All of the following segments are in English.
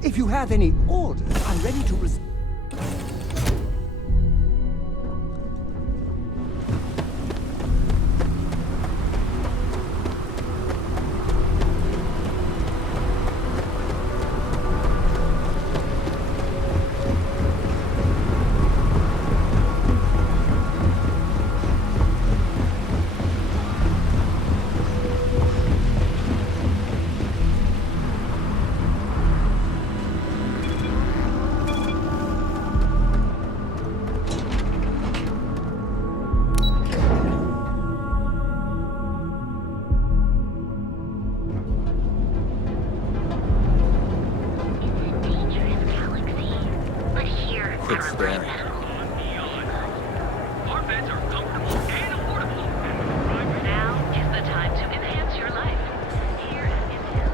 If you have any orders, I'm ready to It's there. Our beds are comfortable and affordable. Now is the time to enhance your life. Here at Intel.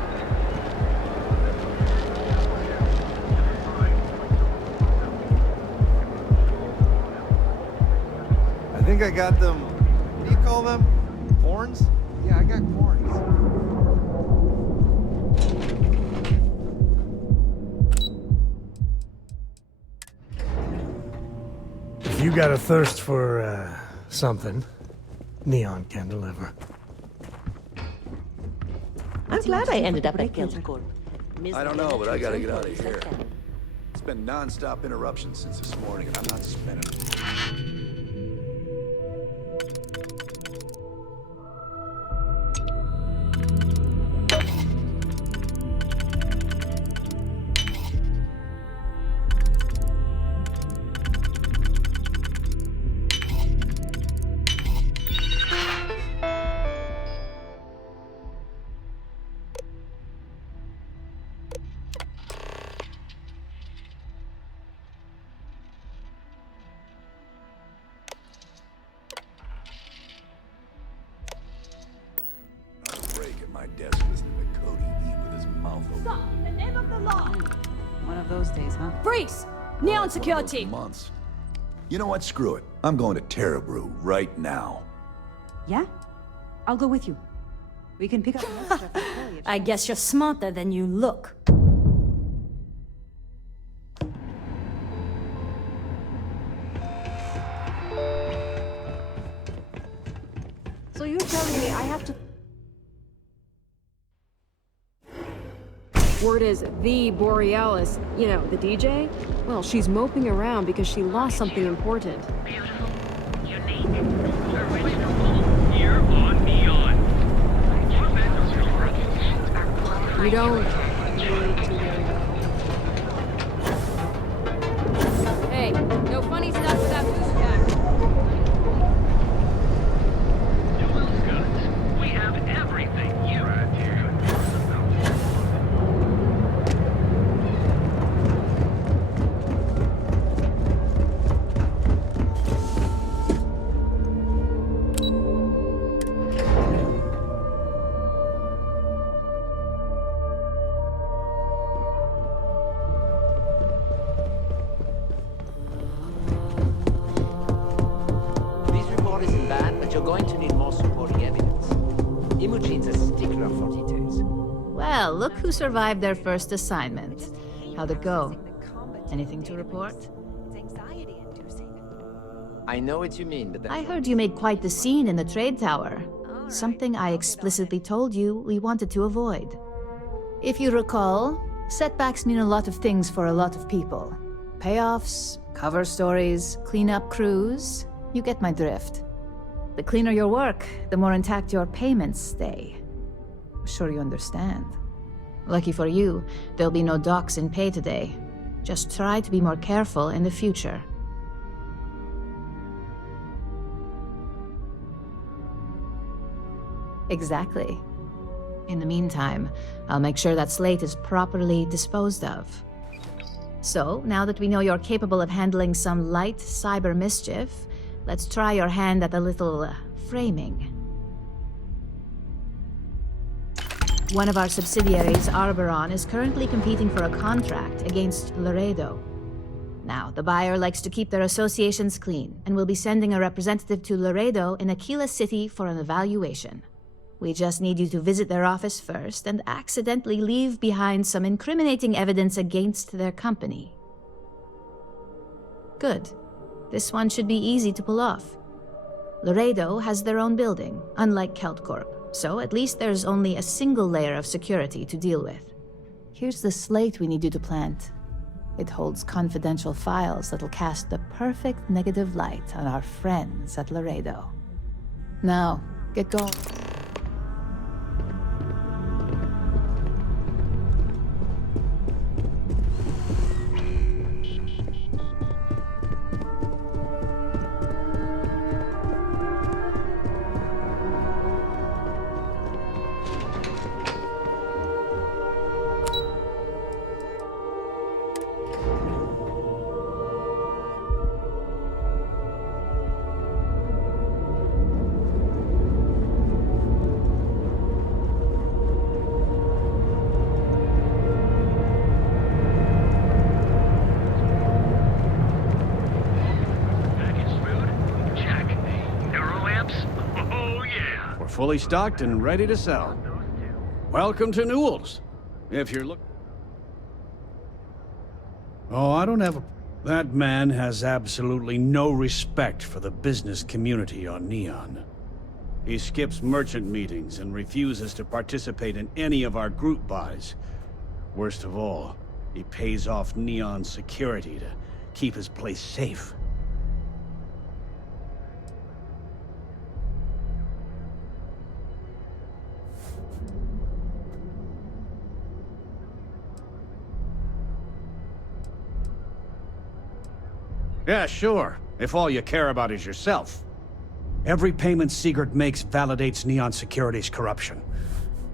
I think I got them. What do you call them? Horns? Yeah, I got horns. If you got a thirst for, something, Neon can deliver. I'm glad I ended up at Guild Corp. I don't know, but I gotta get out of here. It's been non-stop interruptions since this morning, and I'm not spinning. My desk listening to Cody eat with his mouth open. Stop! In the name of the law! One of those days, huh? Freeze! Neon security! Months. You know what? Screw it. I'm going to Terra Brew right now. Yeah? I'll go with you. We can pick up an extra for Chloe if I guess you're smarter than you look. So you're telling me I have to... Word is the Borealis, you know, the DJ? Well, she's moping around because she lost something important. Beautiful, unique, original, here on Neon. Our beds are You don't... Hey, no funny stuff without booze pack. Dual goods. We have everything you You're going to need more supporting evidence. Imogene's a stickler for details. Well, look who survived their first assignment. How'd it go? Anything to report? I know what you mean, but I heard you made quite the scene in the trade tower. Something I explicitly told you we wanted to avoid. If you recall, setbacks mean a lot of things for a lot of people. Payoffs, cover stories, cleanup crews. You get my drift. The cleaner your work, the more intact your payments stay. I'm sure you understand. Lucky for you, there'll be no docks in pay today. Just try to be more careful in the future. Exactly. In the meantime, I'll make sure that slate is properly disposed of. So, now that we know you're capable of handling some light cyber mischief, let's try your hand at a little framing. One of our subsidiaries, Arboron, is currently competing for a contract against Laredo. Now, the buyer likes to keep their associations clean, and will be sending a representative to Laredo in Aquila City for an evaluation. We just need you to visit their office first and accidentally leave behind some incriminating evidence against their company. Good. This one should be easy to pull off. Laredo has their own building, unlike KeltCorp, so at least there's only a single layer of security to deal with. Here's the slate we need you to plant. It holds confidential files that'll cast the perfect negative light on our friends at Laredo. Now, get going. Fully stocked and ready to sell. Welcome to Newell's. If you're looking... Oh, I don't have a... That man has absolutely no respect for the business community on Neon. He skips merchant meetings and refuses to participate in any of our group buys. Worst of all, he pays off Neon's security to keep his place safe. Yeah, sure. If all you care about is yourself. Every payment Sigurd makes validates Neon Security's corruption.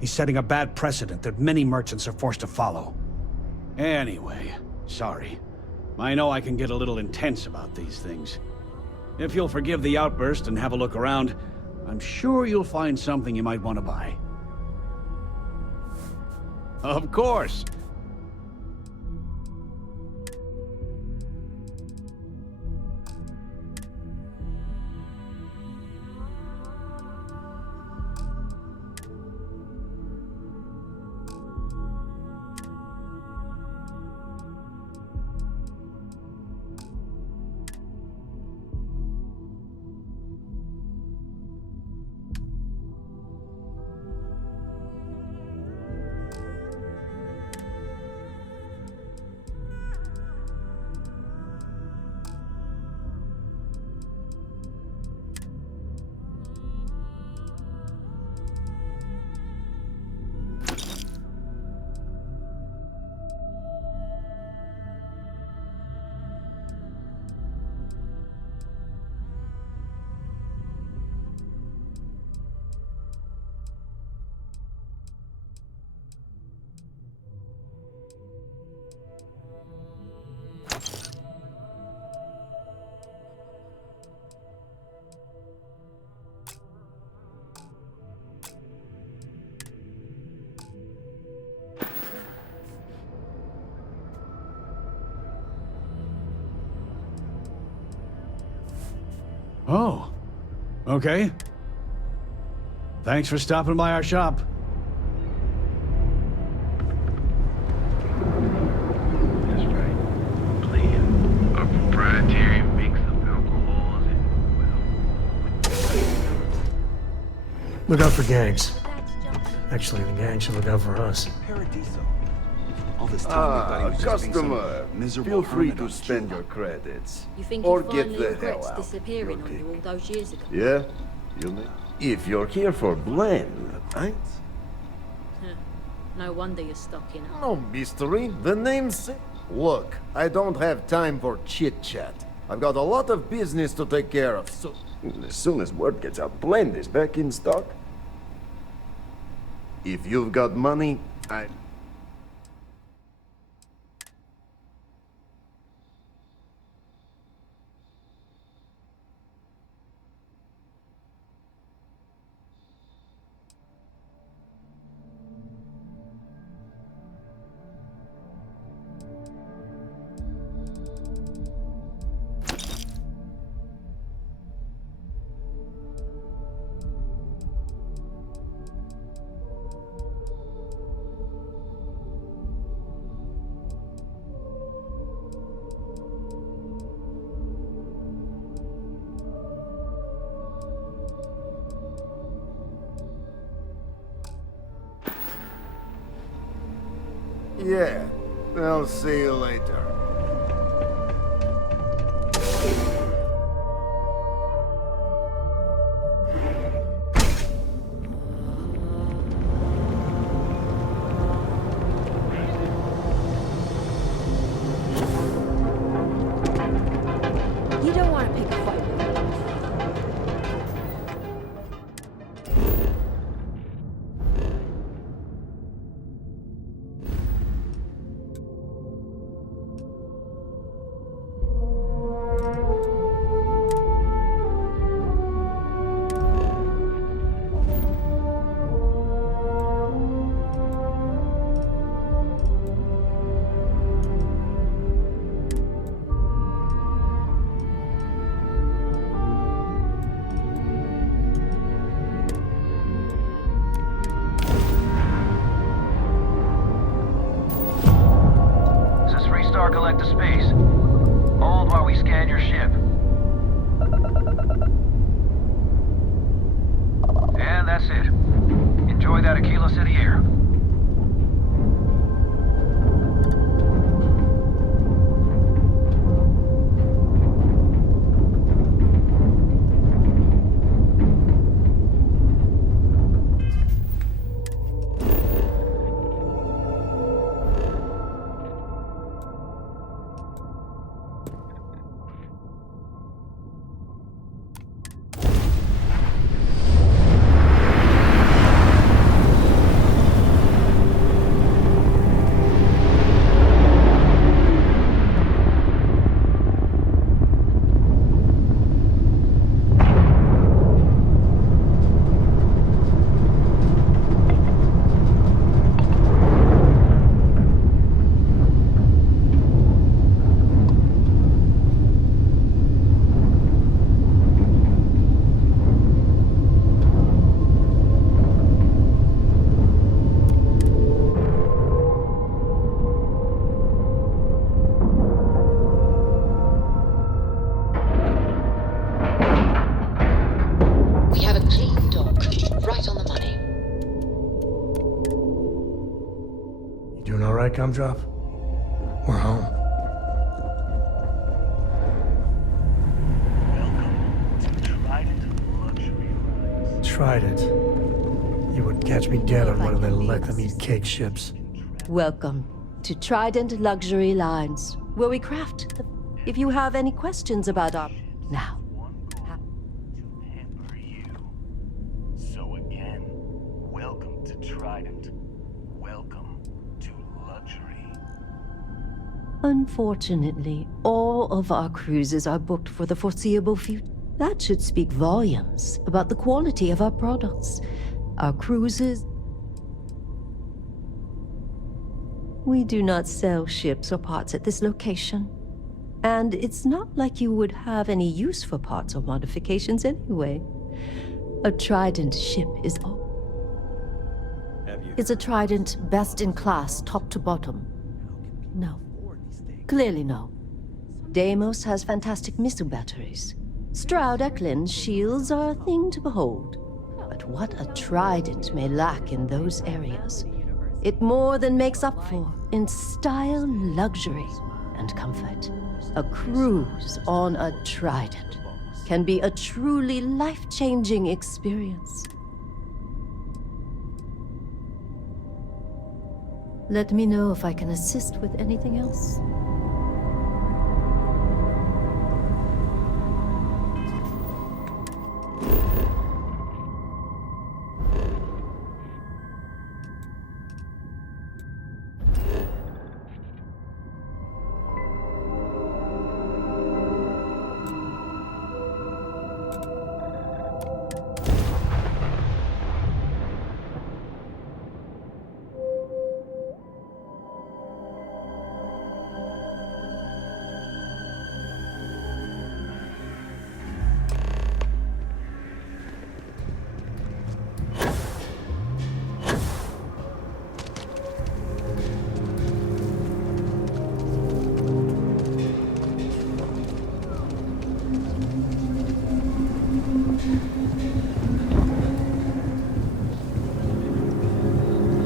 He's setting a bad precedent that many merchants are forced to follow. Anyway, sorry. I know I can get a little intense about these things. If you'll forgive the outburst and have a look around, I'm sure you'll find something you might want to buy. Of course! Oh. Okay. Thanks for stopping by our shop. That's right. Playing a proprietary mix of alcohols and, well... Look out for gangs. Actually, the gang should look out for us. Paradiso. All this time we thought he was just being some customer, miserable feel free hermit to on spend Cuba. your credits. You think or he get finally the hell regrets out. disappearing Your on you all pick. those years ago? Yeah? You may. If you're here for blend, right? No wonder you're stuck in it. No mystery. The name's... Look, I don't have time for chit-chat. I've got a lot of business to take care of, so... As soon as word gets out, blend is back in stock. If you've got money, I... Yeah, I'll see you later. You don't want to pick a fight with her. This is 3-star collector space. Hold while we scan your ship. And that's it. Enjoy that Aquila City air. We have a clean dock, right on the money. You doing all right, Gumdrop? We're home. Trident. You wouldn't catch me dead on one of their let-them-eat cake ships. Welcome to Trident Luxury Lines, where we craft the... If you have any questions about our... Now. So again, welcome to Trident. Welcome to luxury. Unfortunately, all of our cruises are booked for the foreseeable future. That should speak volumes about the quality of our products. Our cruises... We do not sell ships or parts at this location. And it's not like you would have any use for parts or modifications anyway. A Trident ship is all... Is a Trident best in class, top to bottom? No. Clearly no. Deimos has fantastic missile batteries. Stroud Eklund's shields are a thing to behold. But what a Trident may lack in those areas, it more than makes up for in style, luxury, and comfort. A cruise on a Trident can be a truly life-changing experience. Let me know if I can assist with anything else.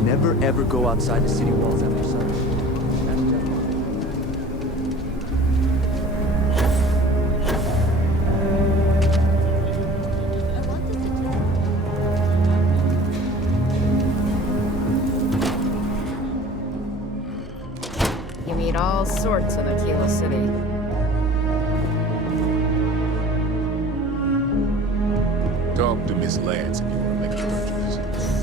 Never ever go outside the city walls after sunset. meet all sorts in Aquila City. Talk to Miss Lance if you want to make a purchase.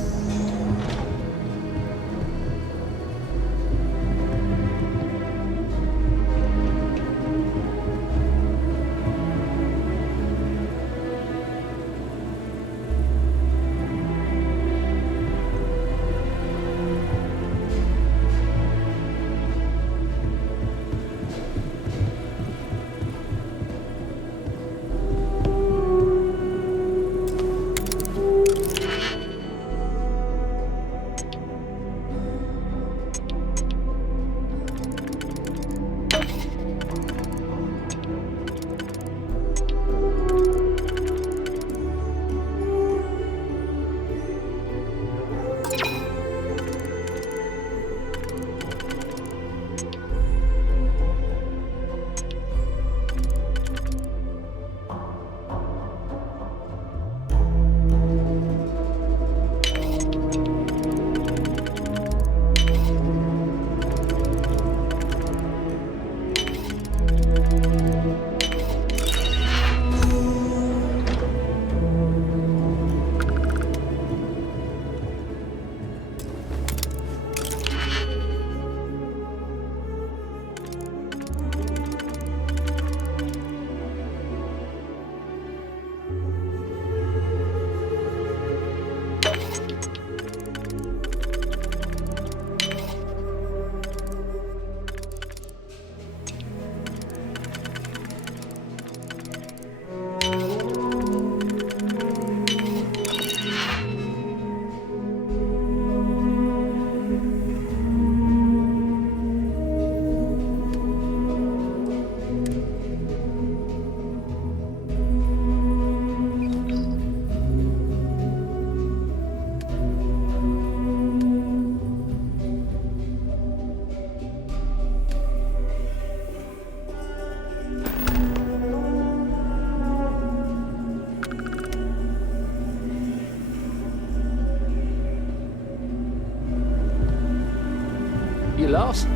You lost?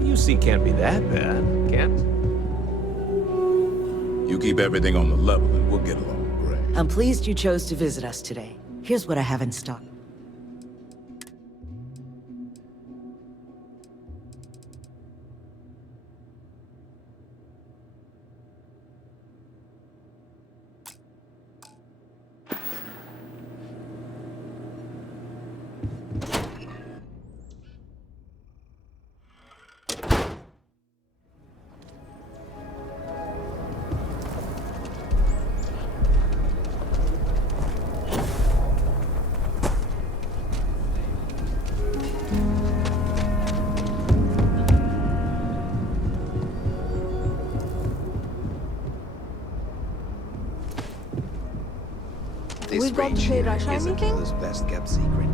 UC can't be that bad, can't? You keep everything on the level and we'll get along great. I'm pleased you chose to visit us today. Here's what I have in stock. We've got to pay Rush is anything? Aquila's best kept secret.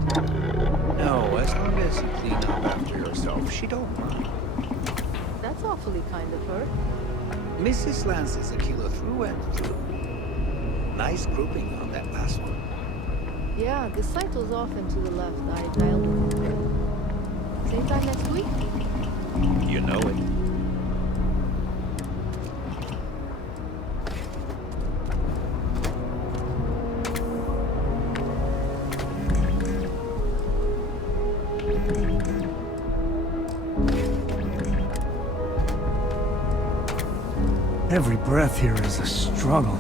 No, as long as you clean up after yourself, she don't mind. That's awfully kind of her. Mrs. Lance is Aquila through and through. Nice grouping on that last one. Yeah, the site was off and to the left. I dialed it. Same time next week? You know it. Every breath here is a struggle.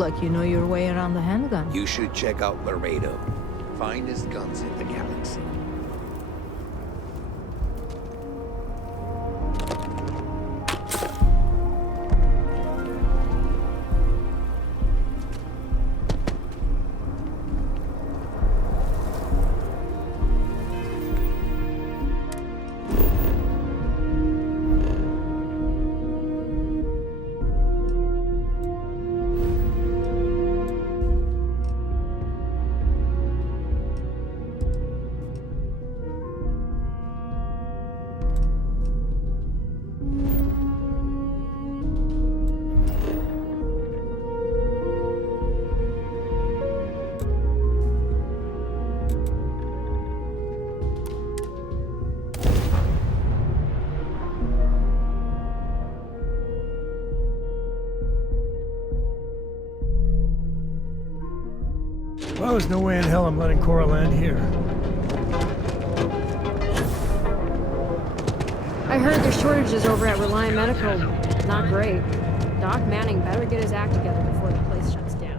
like you know your way around the handgun. You should check out Laredo. Finest guns in the galaxy. Well, there's no way in hell I'm letting Cora land here. I heard there's shortages over at Reliant Medical. Not great. Doc Manning better get his act together before the place shuts down.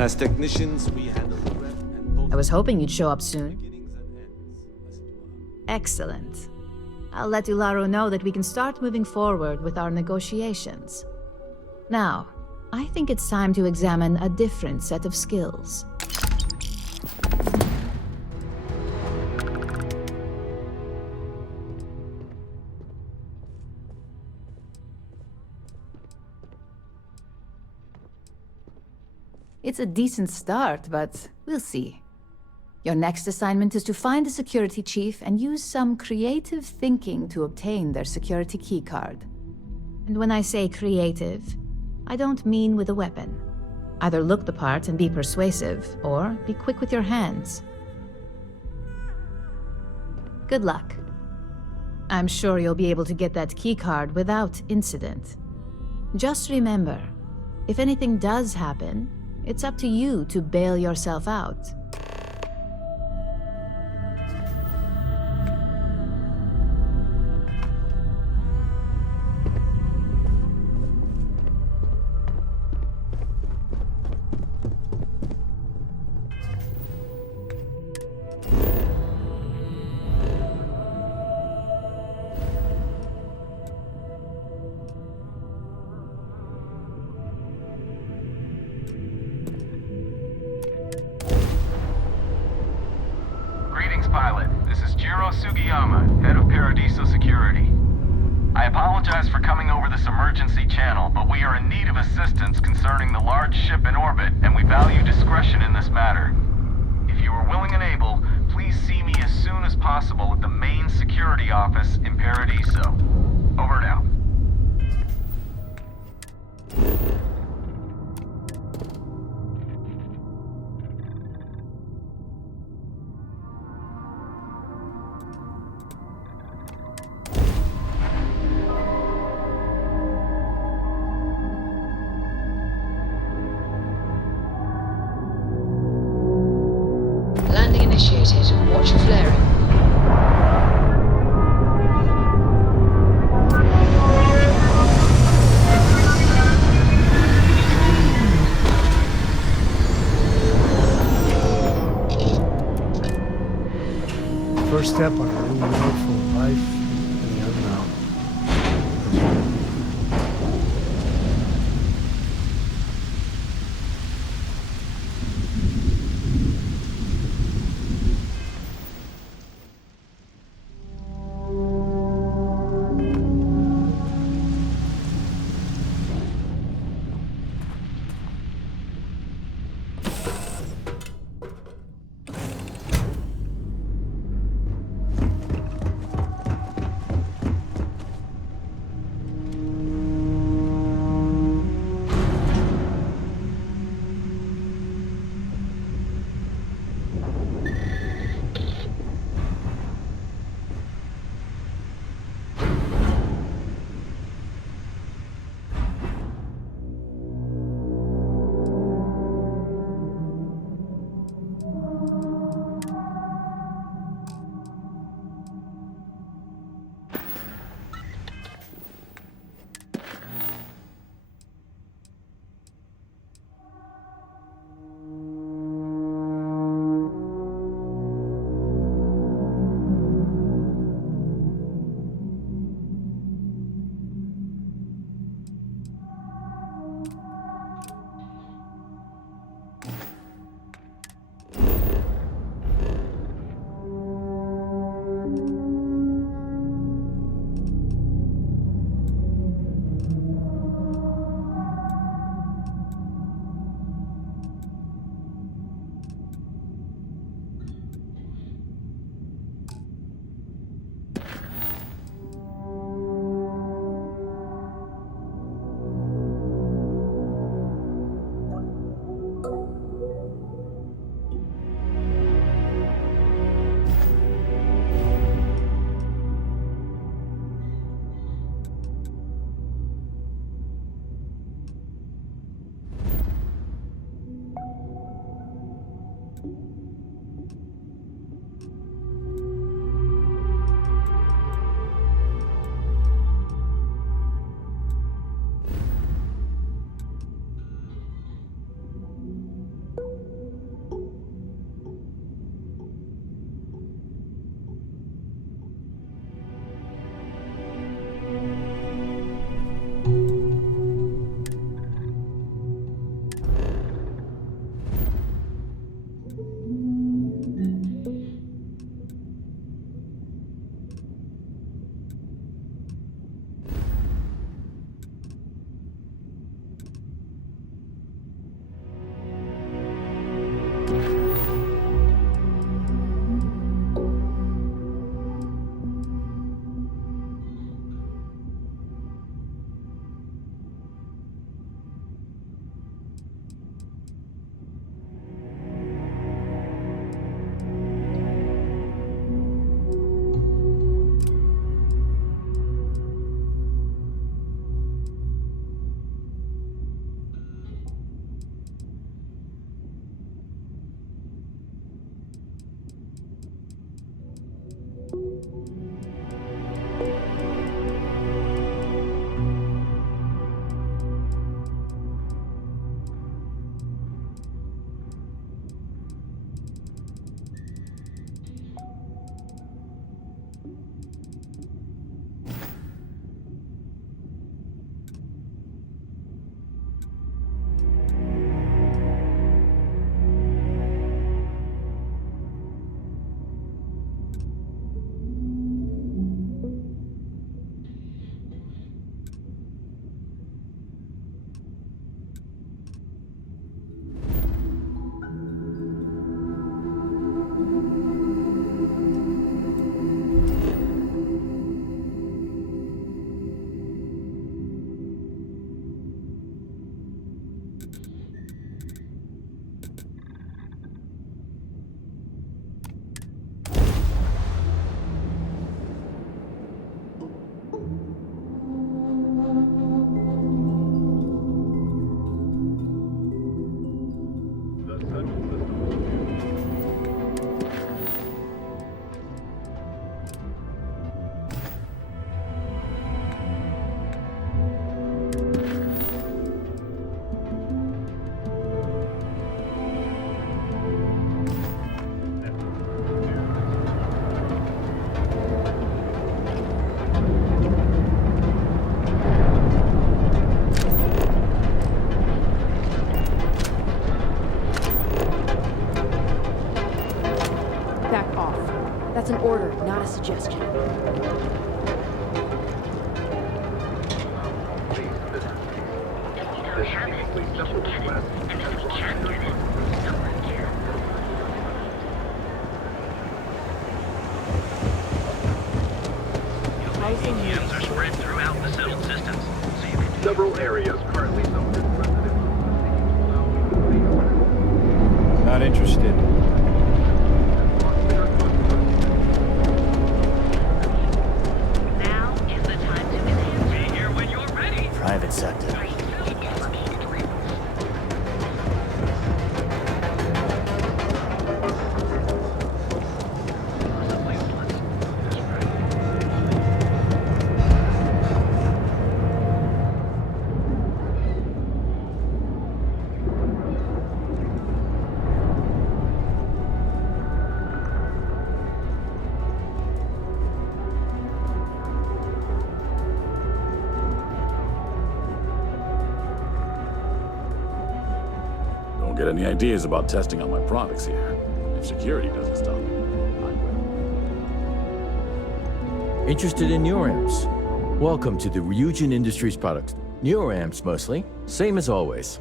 As technicians, we handle the rep and post. I was hoping you'd show up soon. Excellent. I'll let Ularo know that we can start moving forward with our negotiations. Now, I think it's time to examine a different set of skills. It's a decent start, but we'll see. Your next assignment is to find the security chief and use some creative thinking to obtain their security keycard. And when I say creative, I don't mean with a weapon. Either look the part and be persuasive, or be quick with your hands. Good luck. I'm sure you'll be able to get that keycard without incident. Just remember, if anything does happen, it's up to you to bail yourself out. Pilot, this is Jiro Sugiyama, head of Paradiso Security. I apologize for coming over this emergency channel, but we are in need of assistance concerning the large ship in orbit, and we value discretion in this matter. If you are willing and able, please see me as soon as possible at the main security office in Paradiso. Over and out. Landing initiated. Watch for flaring. First step on a new road for life in the unknown. Several areas currently zoned as residential. Not interested. Now is the time to enhance. Be here when you're ready. Private sector. Don't get any ideas about testing on my products here. If security doesn't stop me, I will. Interested in neuramps? Welcome to the Ryujin Industries products. Neuramps mostly, same as always.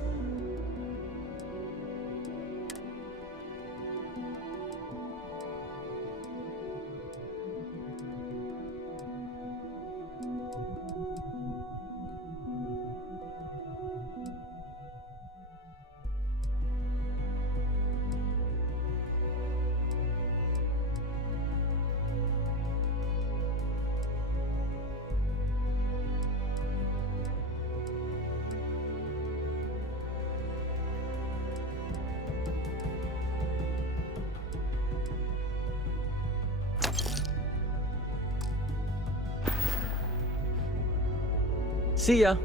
See ya.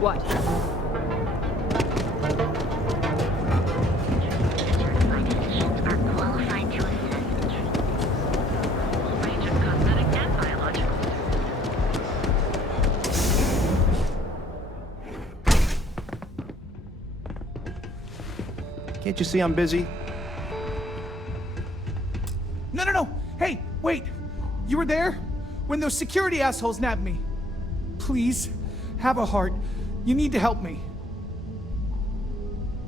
What? Are qualified to assist. Full range of cosmetic and biological. Can't you see I'm busy? No, no, no! Hey, wait! You were there? When those security assholes nabbed me. Please, have a heart. You need to help me.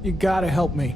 You gotta help me.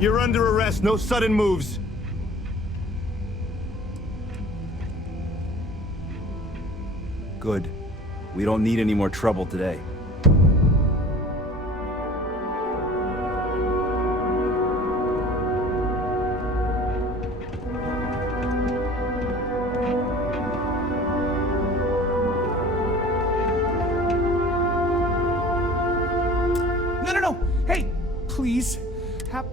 You're under arrest. No sudden moves. Good. We don't need any more trouble today. No, no, no! Hey, please, have...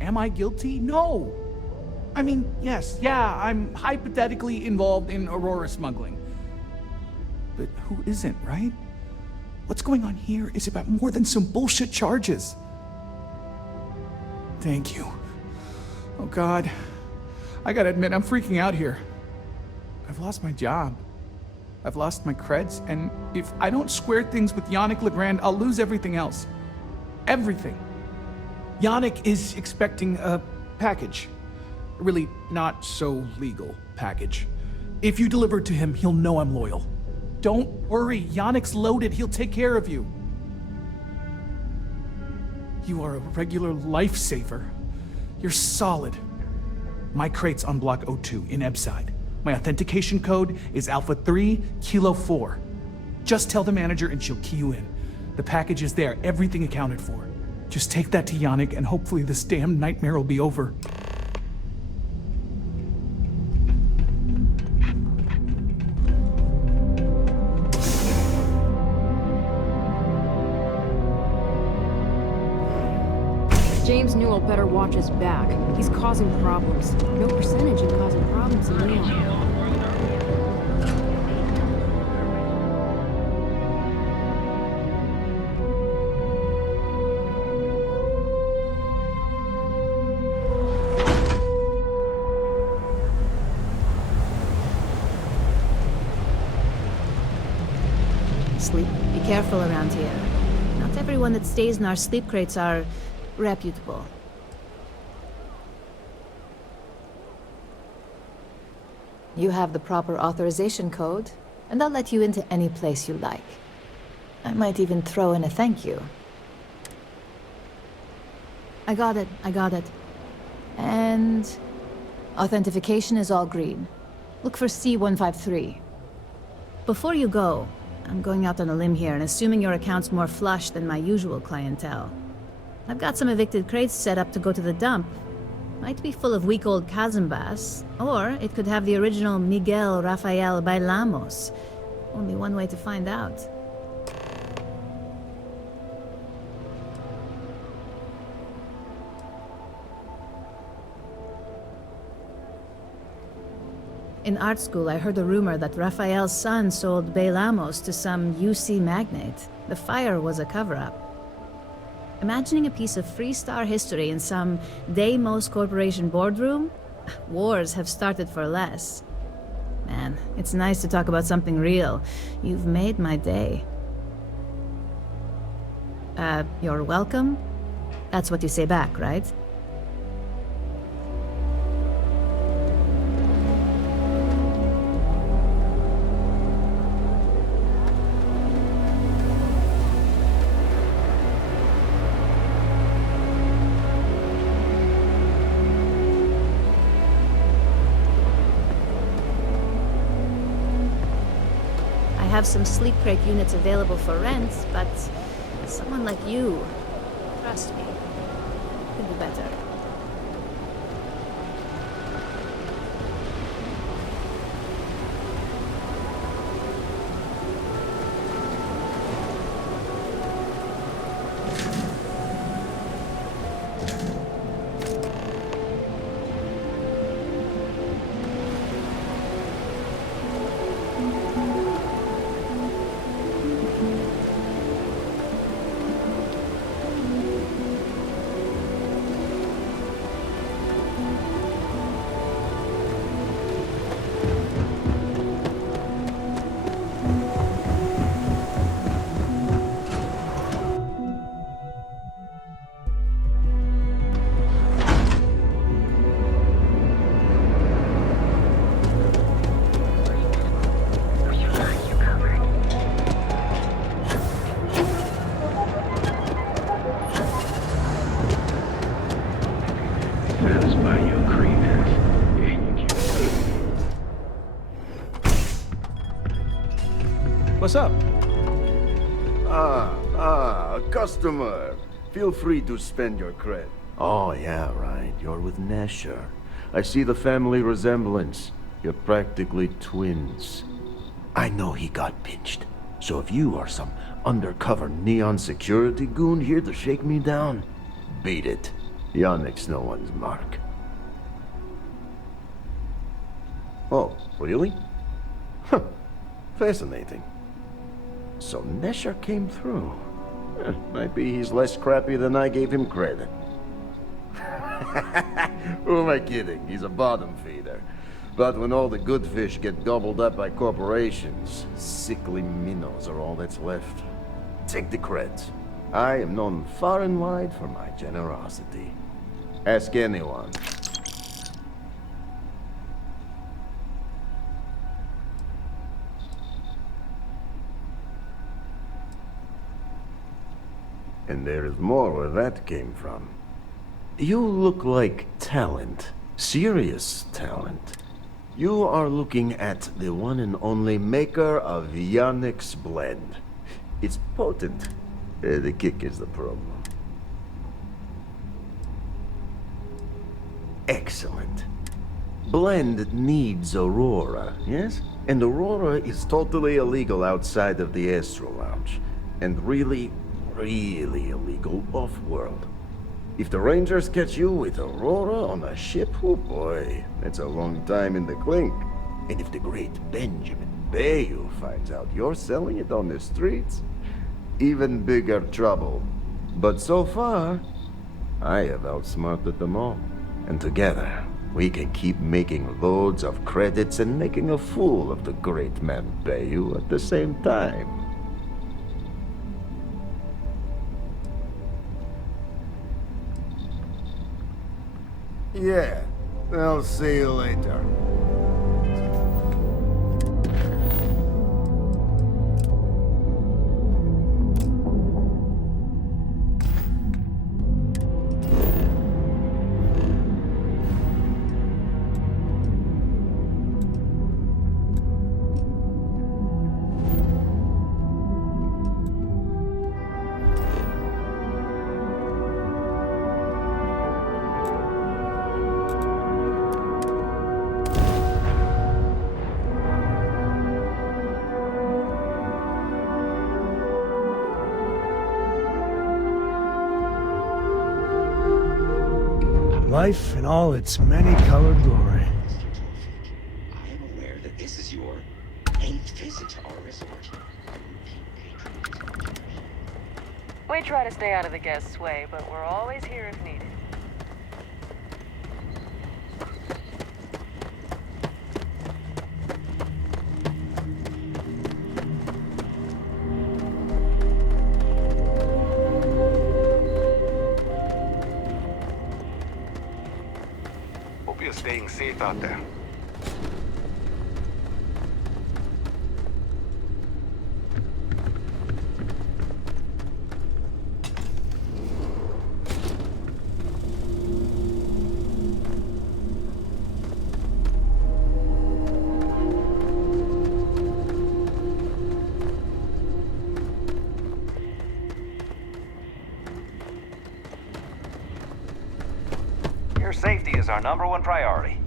Am I guilty? No. I mean, yes, yeah, I'm hypothetically involved in Aurora smuggling. But who isn't, right? What's going on here is about more than some bullshit charges. Thank you. Oh God. I gotta admit, I'm freaking out here. I've lost my job. I've lost my creds, and if I don't square things with Yannick Legrand, I'll lose everything else. Everything. Yannick is expecting a package. A really not so legal package. If you deliver it to him, he'll know I'm loyal. Don't worry, Yannick's loaded. He'll take care of you. You are a regular lifesaver. You're solid. My crate's on Block 02 in Ebside. My authentication code is Alpha 3 Kilo 4. Just tell the manager and she'll key you in. The package is there, everything accounted for. Just take that to Yannick and hopefully this damn nightmare will be over. James Newell better watch his back. He's causing problems. No percentage in causing problems in Leon. Sleep. Be careful around here. Not everyone that stays in our sleep crates are reputable. You have the proper authorization code, and I'll let you into any place you like. I might even throw in a thank you. I got it. And authentication is all green. Look for C153. Before you go, I'm going out on a limb here and assuming your account's more flush than my usual clientele. I've got some evicted crates set up to go to the dump. Might be full of weak old Cazimbas, or it could have the original Miguel Rafael Bailamos. Only one way to find out. In art school, I heard a rumor that Rafael's son sold Bailamos to some UC magnate. The fire was a cover-up. Imagining a piece of Freestar history in some Deimos Corporation boardroom? Wars have started for less. Man, it's nice to talk about something real. You've made my day. You're welcome? That's what you say back, right? I have some sleep crate units available for rent, but someone like you, trust me, could be better. What's up? A customer. Feel free to spend your cred. Oh, yeah, right. You're with Nesher. I see the family resemblance. You're practically twins. I know he got pinched. So if you are some undercover neon security goon here to shake me down, beat it. Yannick's no one's mark. Oh, really? Huh. Fascinating. So Nesher came through. Might be he's less crappy than I gave him credit. Who am I kidding? He's a bottom feeder. But when all the good fish get gobbled up by corporations, sickly minnows are all that's left. Take the creds. I am known far and wide for my generosity. Ask anyone. And there is more where that came from. You look like talent. Serious talent. You are looking at the one and only maker of Yannick's blend. It's potent. The kick is the problem. Excellent. Blend needs Aurora, yes? And Aurora is totally illegal outside of the Astro Lounge. And really illegal off-world. If the Rangers catch you with Aurora on a ship, oh boy, that's a long time in the clink. And if the great Benjamin Bayou finds out you're selling it on the streets, even bigger trouble. But so far, I have outsmarted them all. And together, we can keep making loads of credits and making a fool of the great man Bayou at the same time. Yeah, I'll see you later. Life in all its many-colored glory. I am aware that this is your 8th visit to our resort. We try to stay out of the guests' way, but we're always here if needed. Hope you're staying safe out there. Your safety is our #1 priority.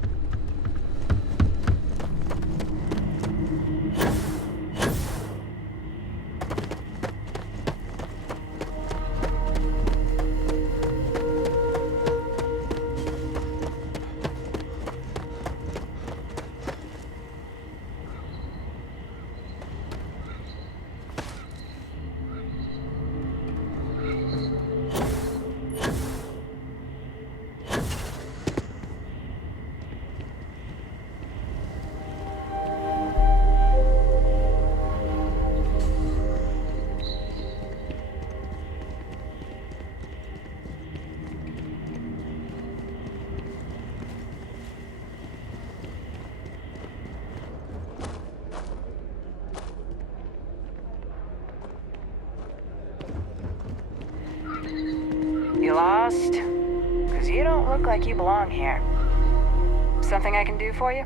You lost? Because you don't look like you belong here. Something I can do for you?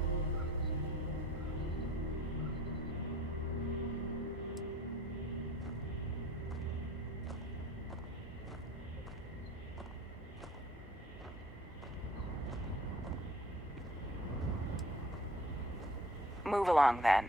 Move along then.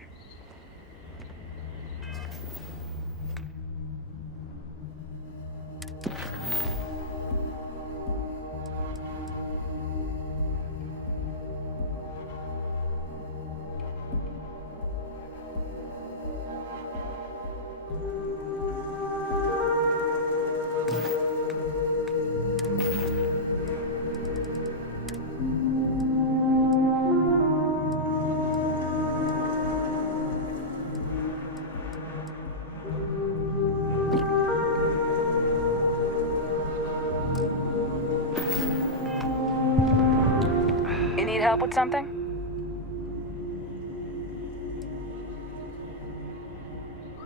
help with something?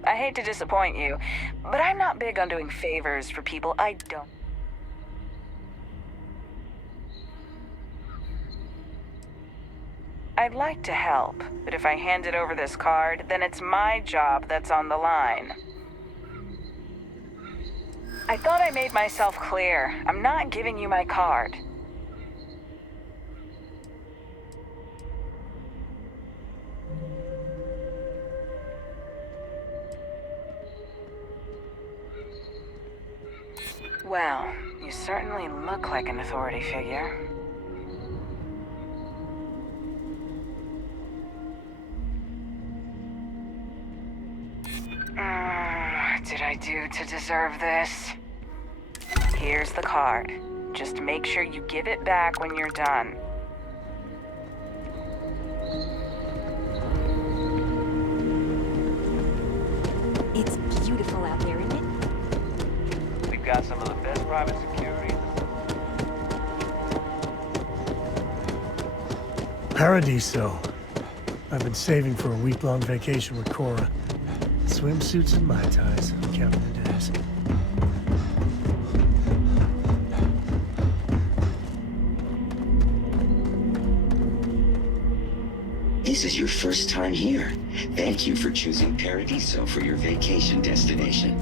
I hate to disappoint you, but I'm not big on doing favors for people I don't. I'd like to help, but if I handed over this card, then it's my job that's on the line. I thought I made myself clear. I'm not giving you my card. Well, you certainly look like an authority figure. What did I do to deserve this? Here's the card. Just make sure you give it back when you're done. It's beautiful out there, isn't it? We've got some of the best private security. Paradiso. I've been saving for a week-long vacation with Cora. Swimsuits and Mai Tais. Counting the days. This is your first time here. Thank you for choosing Paradiso for your vacation destination.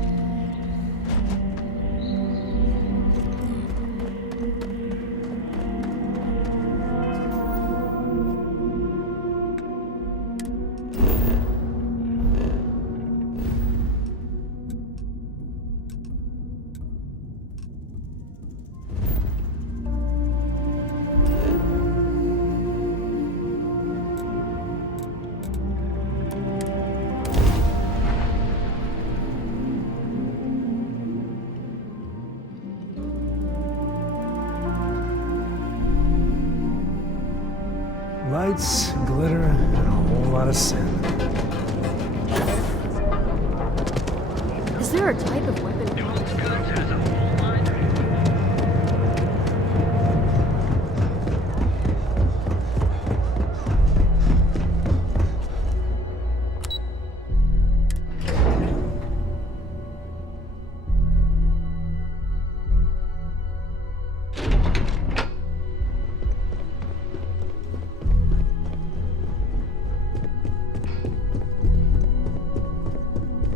Lights, glitter, and a whole lot of sin. Is there a type of weapon?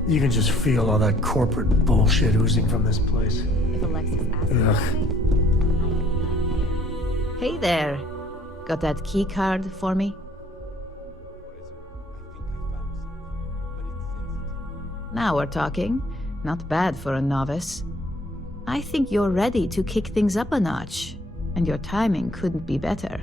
You can just feel all that corporate bullshit oozing from this place. If Alexis asks. Ugh. Hey there. Got that key card for me? Now we're talking. Not bad for a novice. I think you're ready to kick things up a notch, and your timing couldn't be better.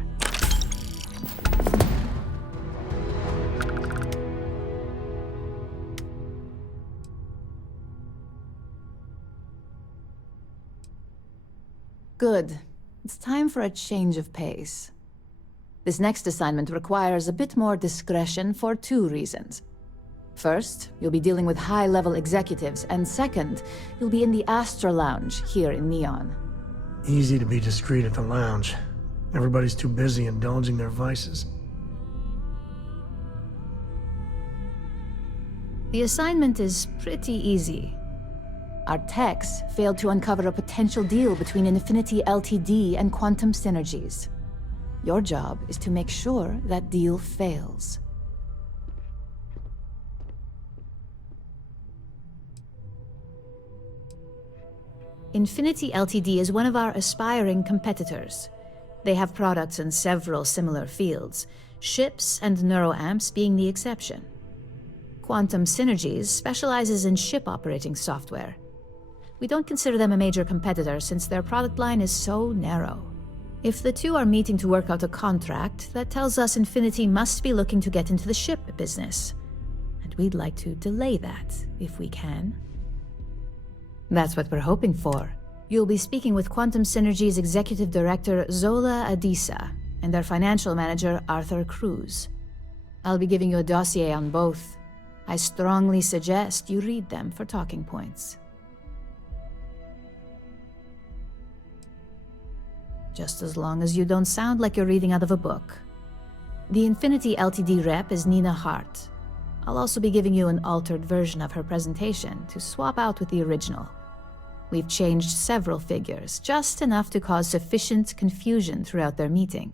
Good. It's time for a change of pace. This next assignment requires a bit more discretion for two reasons. First, you'll be dealing with high-level executives, and second, you'll be in the Astra Lounge here in Neon. Easy to be discreet at the lounge. Everybody's too busy indulging their vices. The assignment is pretty easy. Our techs failed to uncover a potential deal between Infinity Ltd. And Quantum Synergies. Your job is to make sure that deal fails. Infinity Ltd. Is one of our aspiring competitors. They have products in several similar fields, ships and neuroamps being the exception. Quantum Synergies specializes in ship operating software. We don't consider them a major competitor since their product line is so narrow. If the two are meeting to work out a contract, that tells us Infinity must be looking to get into the ship business. And we'd like to delay that, if we can. That's what we're hoping for. You'll be speaking with Quantum Synergy's Executive Director Zola Adisa and their Financial Manager Arthur Cruz. I'll be giving you a dossier on both. I strongly suggest you read them for talking points. Just as long as you don't sound like you're reading out of a book. The Infinity Ltd rep is Nina Hart. I'll also be giving you an altered version of her presentation to swap out with the original. We've changed several figures, just enough to cause sufficient confusion throughout their meeting.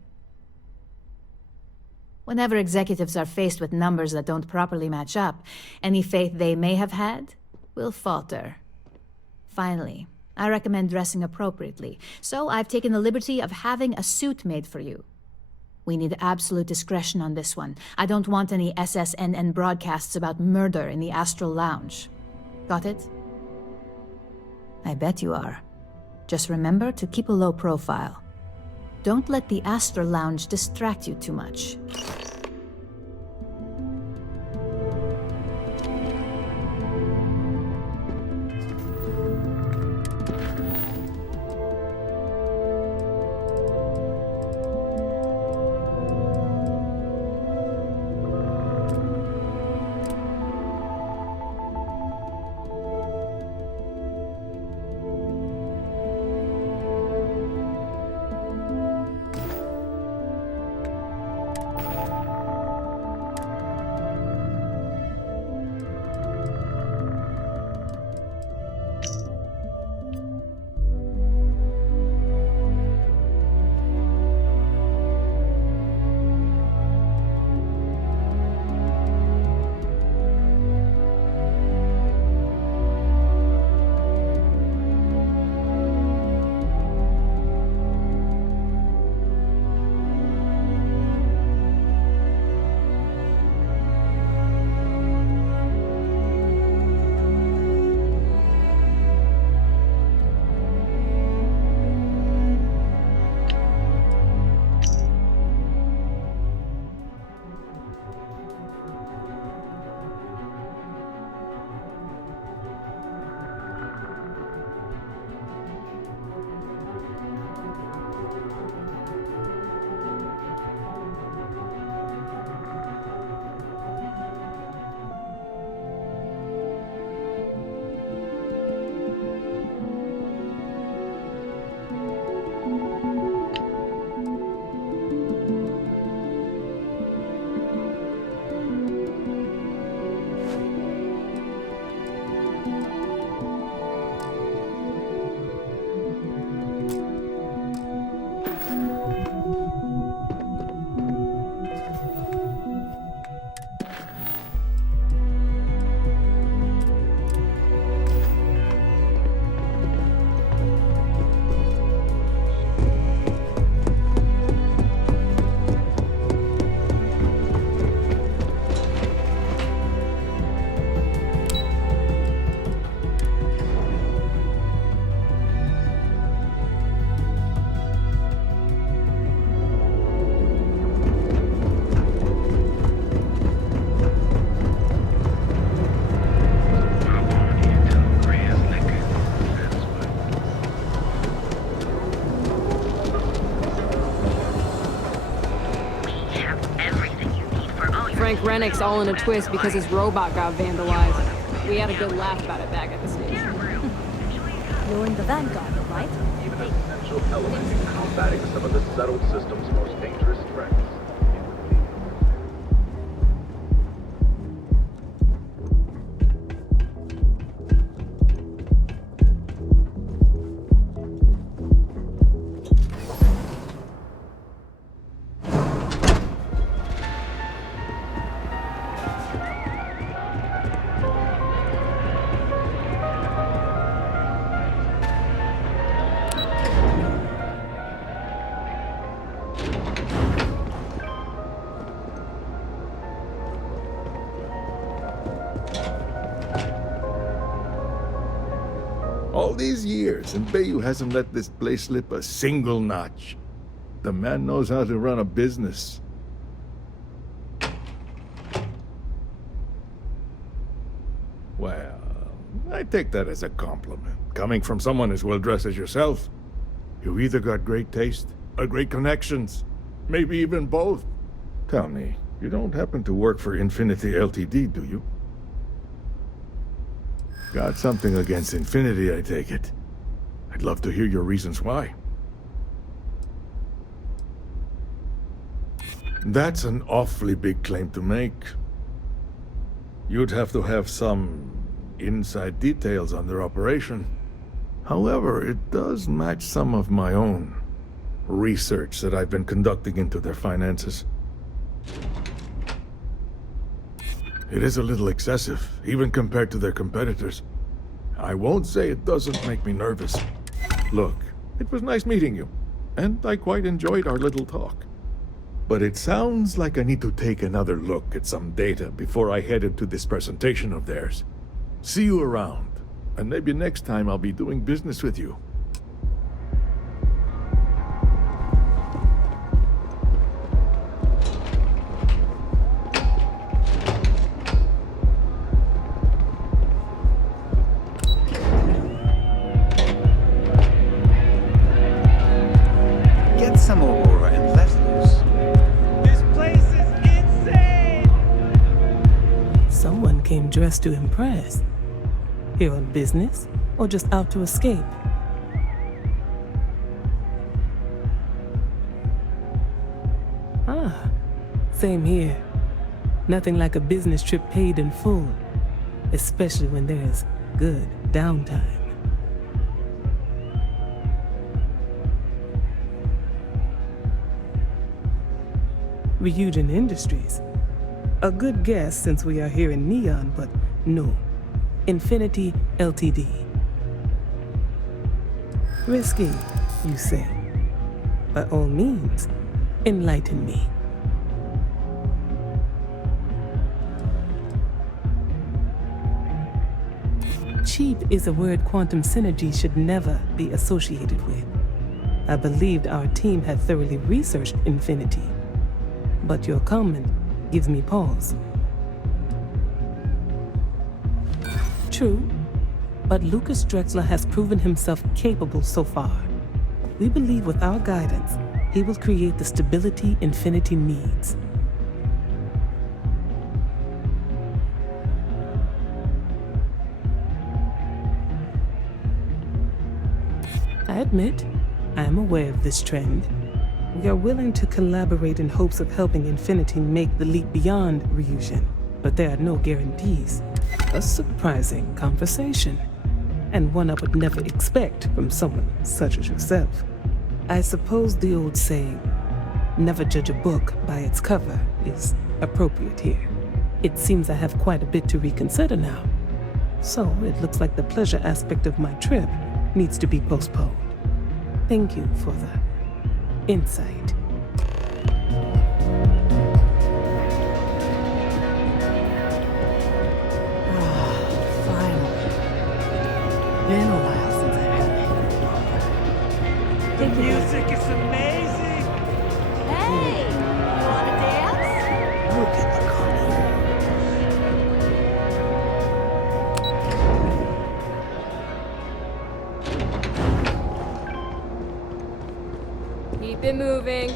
Whenever executives are faced with numbers that don't properly match up, any faith they may have had will falter. Finally, I recommend dressing appropriately, so I've taken the liberty of having a suit made for you. We need absolute discretion on this one. I don't want any SSNN broadcasts about murder in the Astral Lounge. Got it? I bet you are. Just remember to keep a low profile. Don't let the Astral Lounge distract you too much. Rennick's all in a twist because his robot got vandalized. We had a good laugh about it back at the station. You're in the Vanguard, right? Even an essential element in combating some of the settled system's most dangerous threats. All these years, and Bayou hasn't let this place slip a single notch. The man knows how to run a business. Well, I take that as a compliment. Coming from someone as well-dressed as yourself, you either got great taste or great connections. Maybe even both. Tell me, you don't happen to work for Infinity Ltd, do you? Got something against Infinity, I take it. I'd love to hear your reasons why. That's an awfully big claim to make. You'd have to have some inside details on their operation. However, it does match some of my own research that I've been conducting into their finances. It is a little excessive, even compared to their competitors. I won't say it doesn't make me nervous. Look, it was nice meeting you, and I quite enjoyed our little talk. But it sounds like I need to take another look at some data before I head into this presentation of theirs. See you around, and maybe next time I'll be doing business with you. Get some Aurora and let loose. This place is insane! Someone came dressed to impress. Here on business, or just out to escape? Ah, same here. Nothing like a business trip paid in full, especially when there's good downtime. Ryujin Industries. A good guess since we are here in Neon, but no. Infinity Ltd. Risky, you say? By all means, enlighten me. Cheap is a word quantum synergy should never be associated with. I believed our team had thoroughly researched Infinity, but your comment gives me pause. True, but Lucas Drexler has proven himself capable so far. We believe with our guidance, he will create the stability Infinity needs. I admit, I am aware of this trend. We are willing to collaborate in hopes of helping Infinity make the leap beyond Ryujin, but there are no guarantees. A surprising conversation, and one I would never expect from someone such as yourself. I suppose the old saying, never judge a book by its cover, is appropriate here. It seems I have quite a bit to reconsider now. So it looks like the pleasure aspect of my trip needs to be postponed. Thank you for the insight. Been a while since I've had The music is amazing! Hey! You wanna dance? Look at the Keep it moving.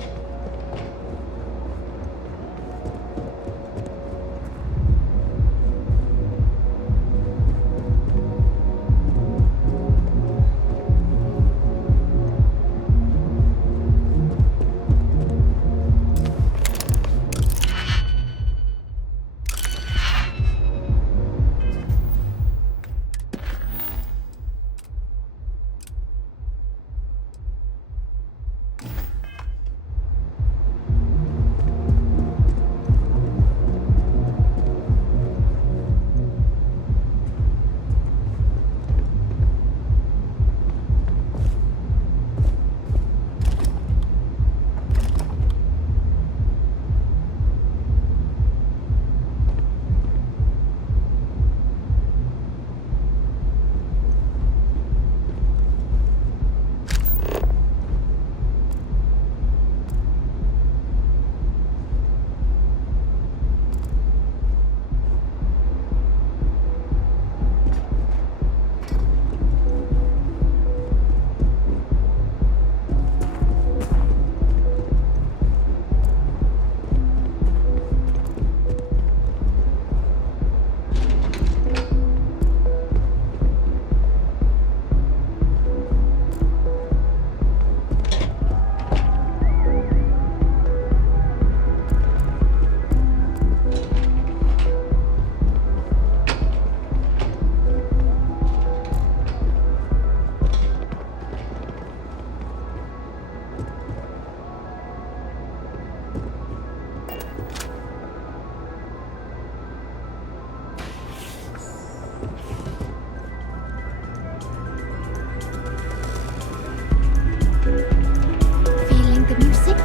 music.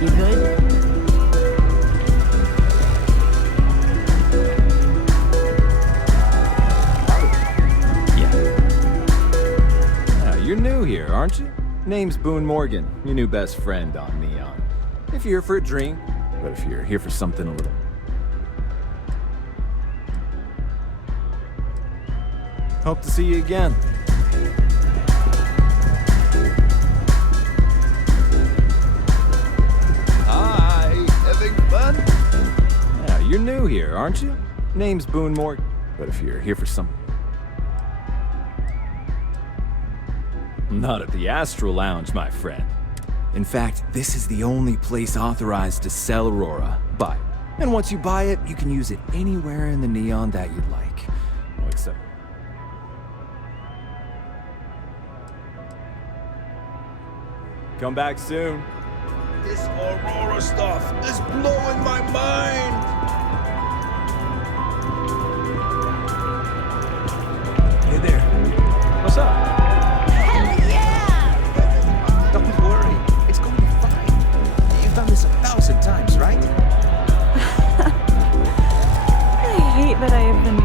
You good? You're new here, aren't you? Name's Boone Morgan, your new best friend on Neon. If you're here for a drink, but if you're here for something a little... Hope to see you again. Hi, having fun? Yeah, you're new here, aren't you? Name's Boone Morgan, but if you're here for something... Not at the Astral Lounge, my friend. In fact, this is the only place authorized to sell Aurora. Buy it. And once you buy it, you can use it anywhere in the Neon that you'd like. Well, except... Come back soon. This Aurora stuff is blowing my mind! Hey there. What's up? Don't worry, it's going to be fine. You've done this 1,000 times, right? I hate that I have been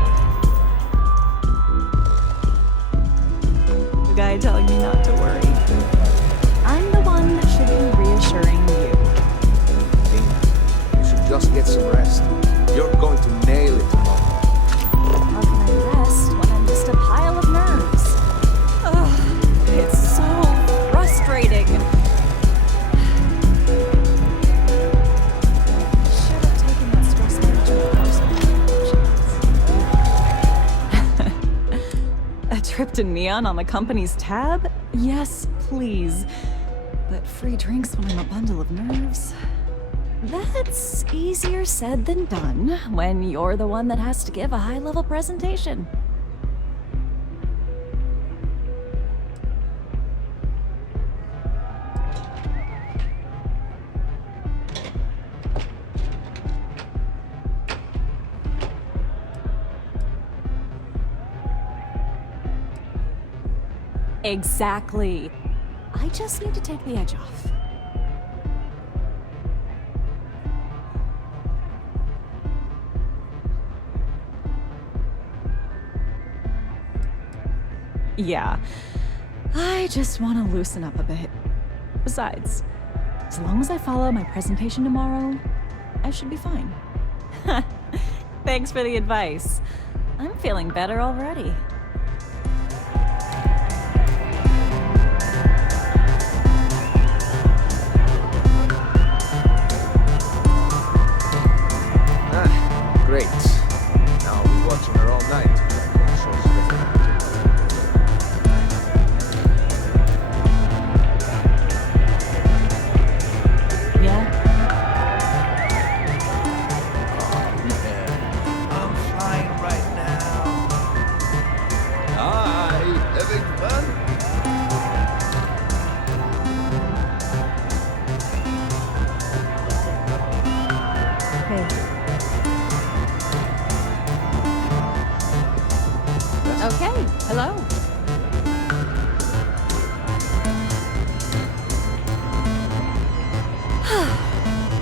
the guy telling me not to worry. I'm the one that should be reassuring you. You should just get some rest. You're going to nail it tomorrow. How can I rest when I'm just a pile of nerves? Ugh, it's so frustrating. Should have taken that stress management course. A trip to Neon on the company's tab? Yes, please. But free drinks when I'm a bundle of nerves? That's easier said than done when you're the one that has to give a high-level presentation. Exactly. I just need to take the edge off. Yeah, I just want to loosen up a bit. Besides, as long as I follow my presentation tomorrow, I should be fine. Thanks for the advice. I'm feeling better already. Great. Now I'll be watching her all night. Make sure she doesn't have Yeah? I'm flying right now. Hi, having fun? Hey. Okay, hello.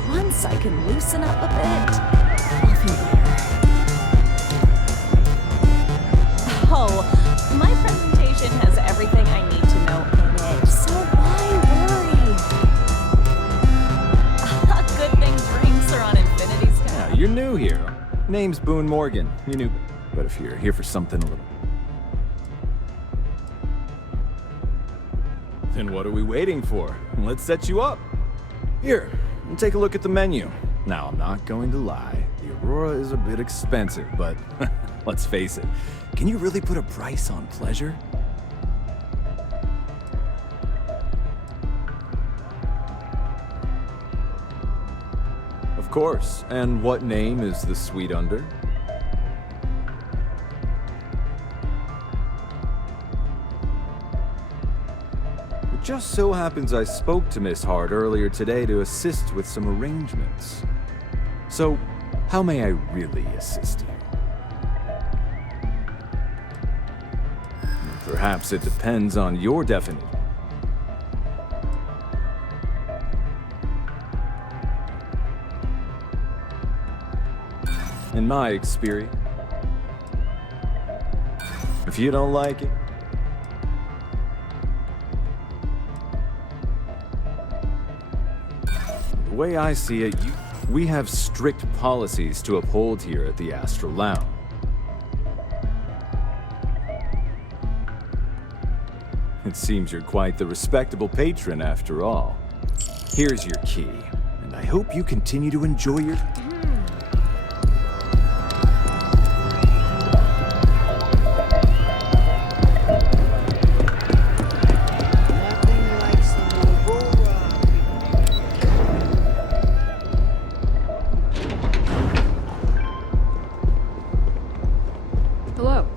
Once I can loosen up a bit, I'll feel better. Oh, my presentation has everything I need to know in it, so why worry? Good thing drinks are on Infinity's tab. Yeah, you're new here. Name's Boone Morgan. You're new, but if you're here for something a little... Then what are we waiting for? Let's set you up. Here, take a look at the menu. Now, I'm not going to lie. The Aurora is a bit expensive, but let's face it. Can you really put a price on pleasure? Of course. And what name is the suite under? It just so happens I spoke to Miss Hart earlier today to assist with some arrangements. So, how may I really assist you? Perhaps it depends on your definition. In my experience, if you don't like it, the way I see it, we have strict policies to uphold here at the Astral Lounge. It seems you're quite the respectable patron after all. Here's your key, and I hope you continue to enjoy your... Hello.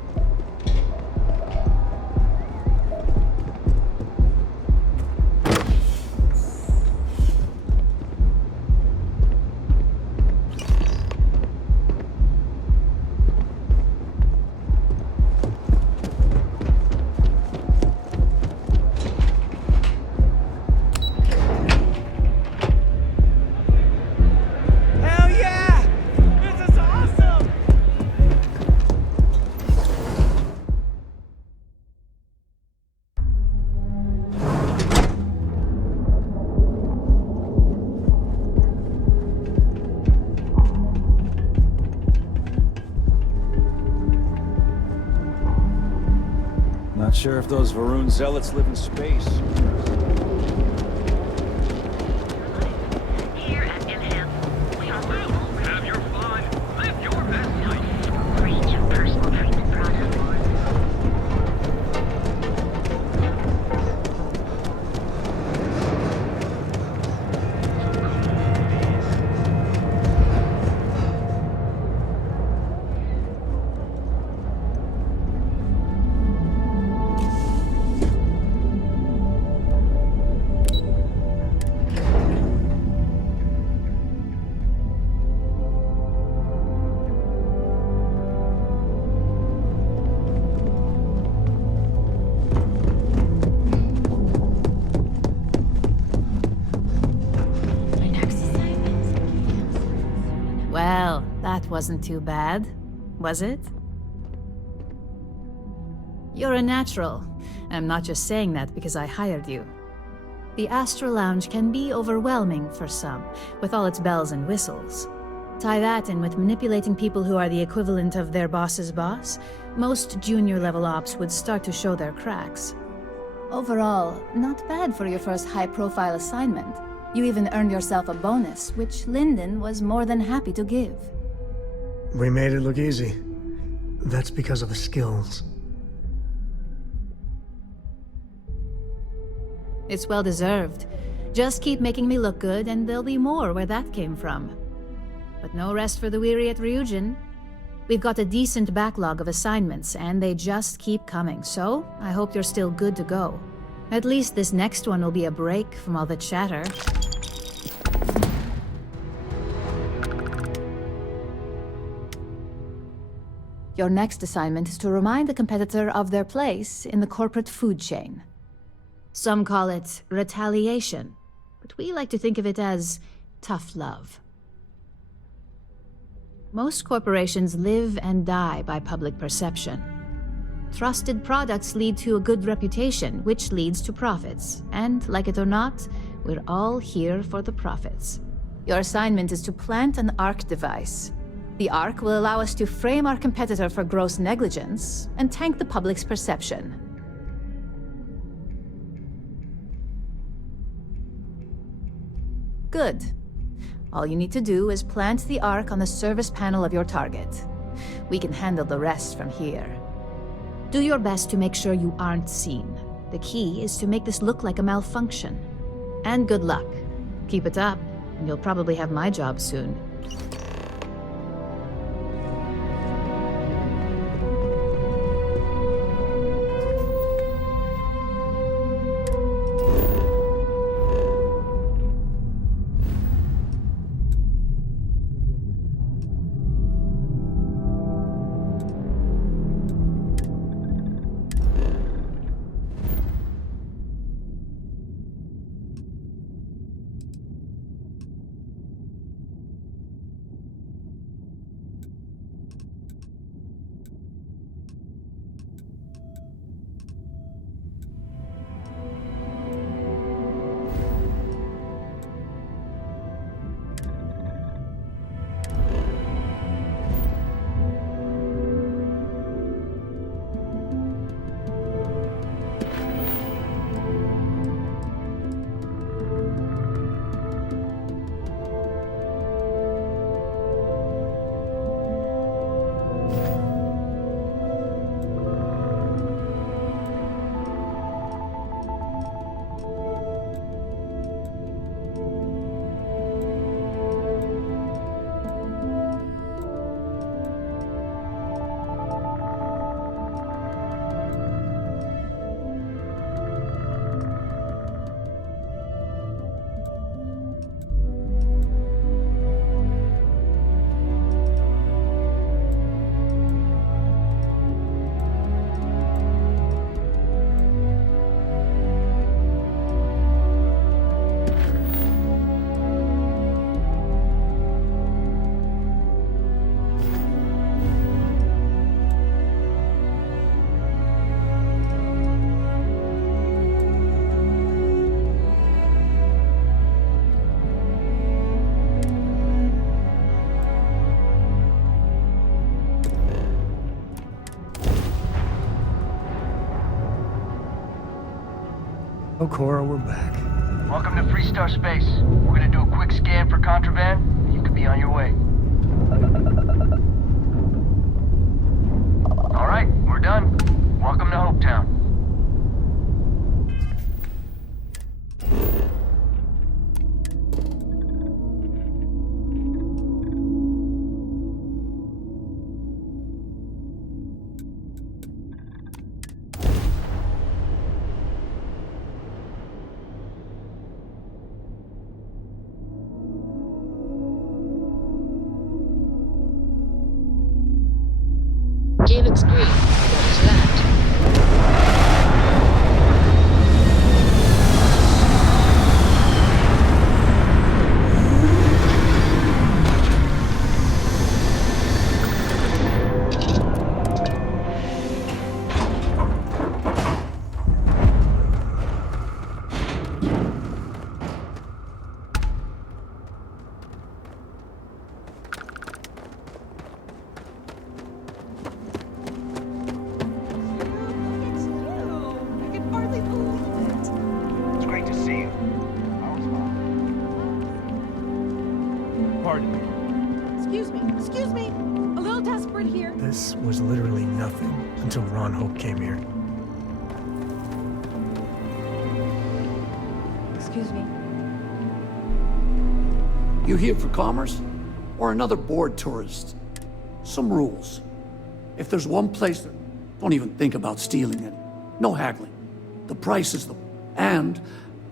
Hell yeah! This is awesome! Not sure if those Varun zealots live in space. Have your fun. Live your best life. Range of personal treatment products. Well, that wasn't too bad, was it? You're a natural. I'm not just saying that because I hired you. The Astral Lounge can be overwhelming for some, with all its bells and whistles. Tie that in with manipulating people who are the equivalent of their boss's boss, most junior-level ops would start to show their cracks. Overall, not bad for your first high-profile assignment. You even earned yourself a bonus, which Lyndon was more than happy to give. We made it look easy. That's because of the skills. It's well deserved. Just keep making me look good, and there'll be more where that came from. But no rest for the weary at Ryujin. We've got a decent backlog of assignments, and they just keep coming, so I hope you're still good to go. At least this next one will be a break from all the chatter. Your next assignment is to remind the competitor of their place in the corporate food chain. Some call it retaliation, but we like to think of it as tough love. Most corporations live and die by public perception. Trusted products lead to a good reputation, which leads to profits. And, like it or not, we're all here for the profits. Your assignment is to plant an ARC device. The ARC will allow us to frame our competitor for gross negligence and tank the public's perception. Good. All you need to do is plant the ARC on the service panel of your target. We can handle the rest from here. Do your best to make sure you aren't seen. The key is to make this look like a malfunction. And good luck. Keep it up, and you'll probably have my job soon. Oh, Cora, we're back. Welcome to Freestar Space. We're gonna do a quick scan for contraband, and you can be on your way. All right, we're done. Welcome to Hopetown. Gear looks green. Ready to land. It's great to see you. Pardon me. Excuse me. A little desperate here. This was literally nothing until Ron Hope came here. Excuse me. You here for commerce? Or another bored tourist? Some rules. If there's one place, don't even think about stealing it. No haggling. The price is the... and...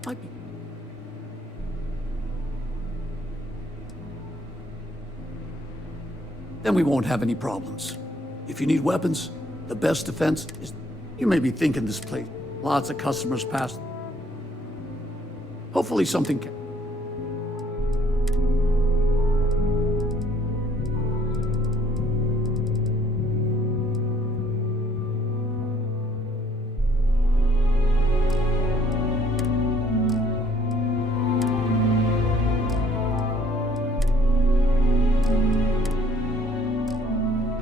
might be... Then we won't have any problems. If you need weapons, the best defense is... You may be thinking this place. Lots of customers pass. Hopefully something can...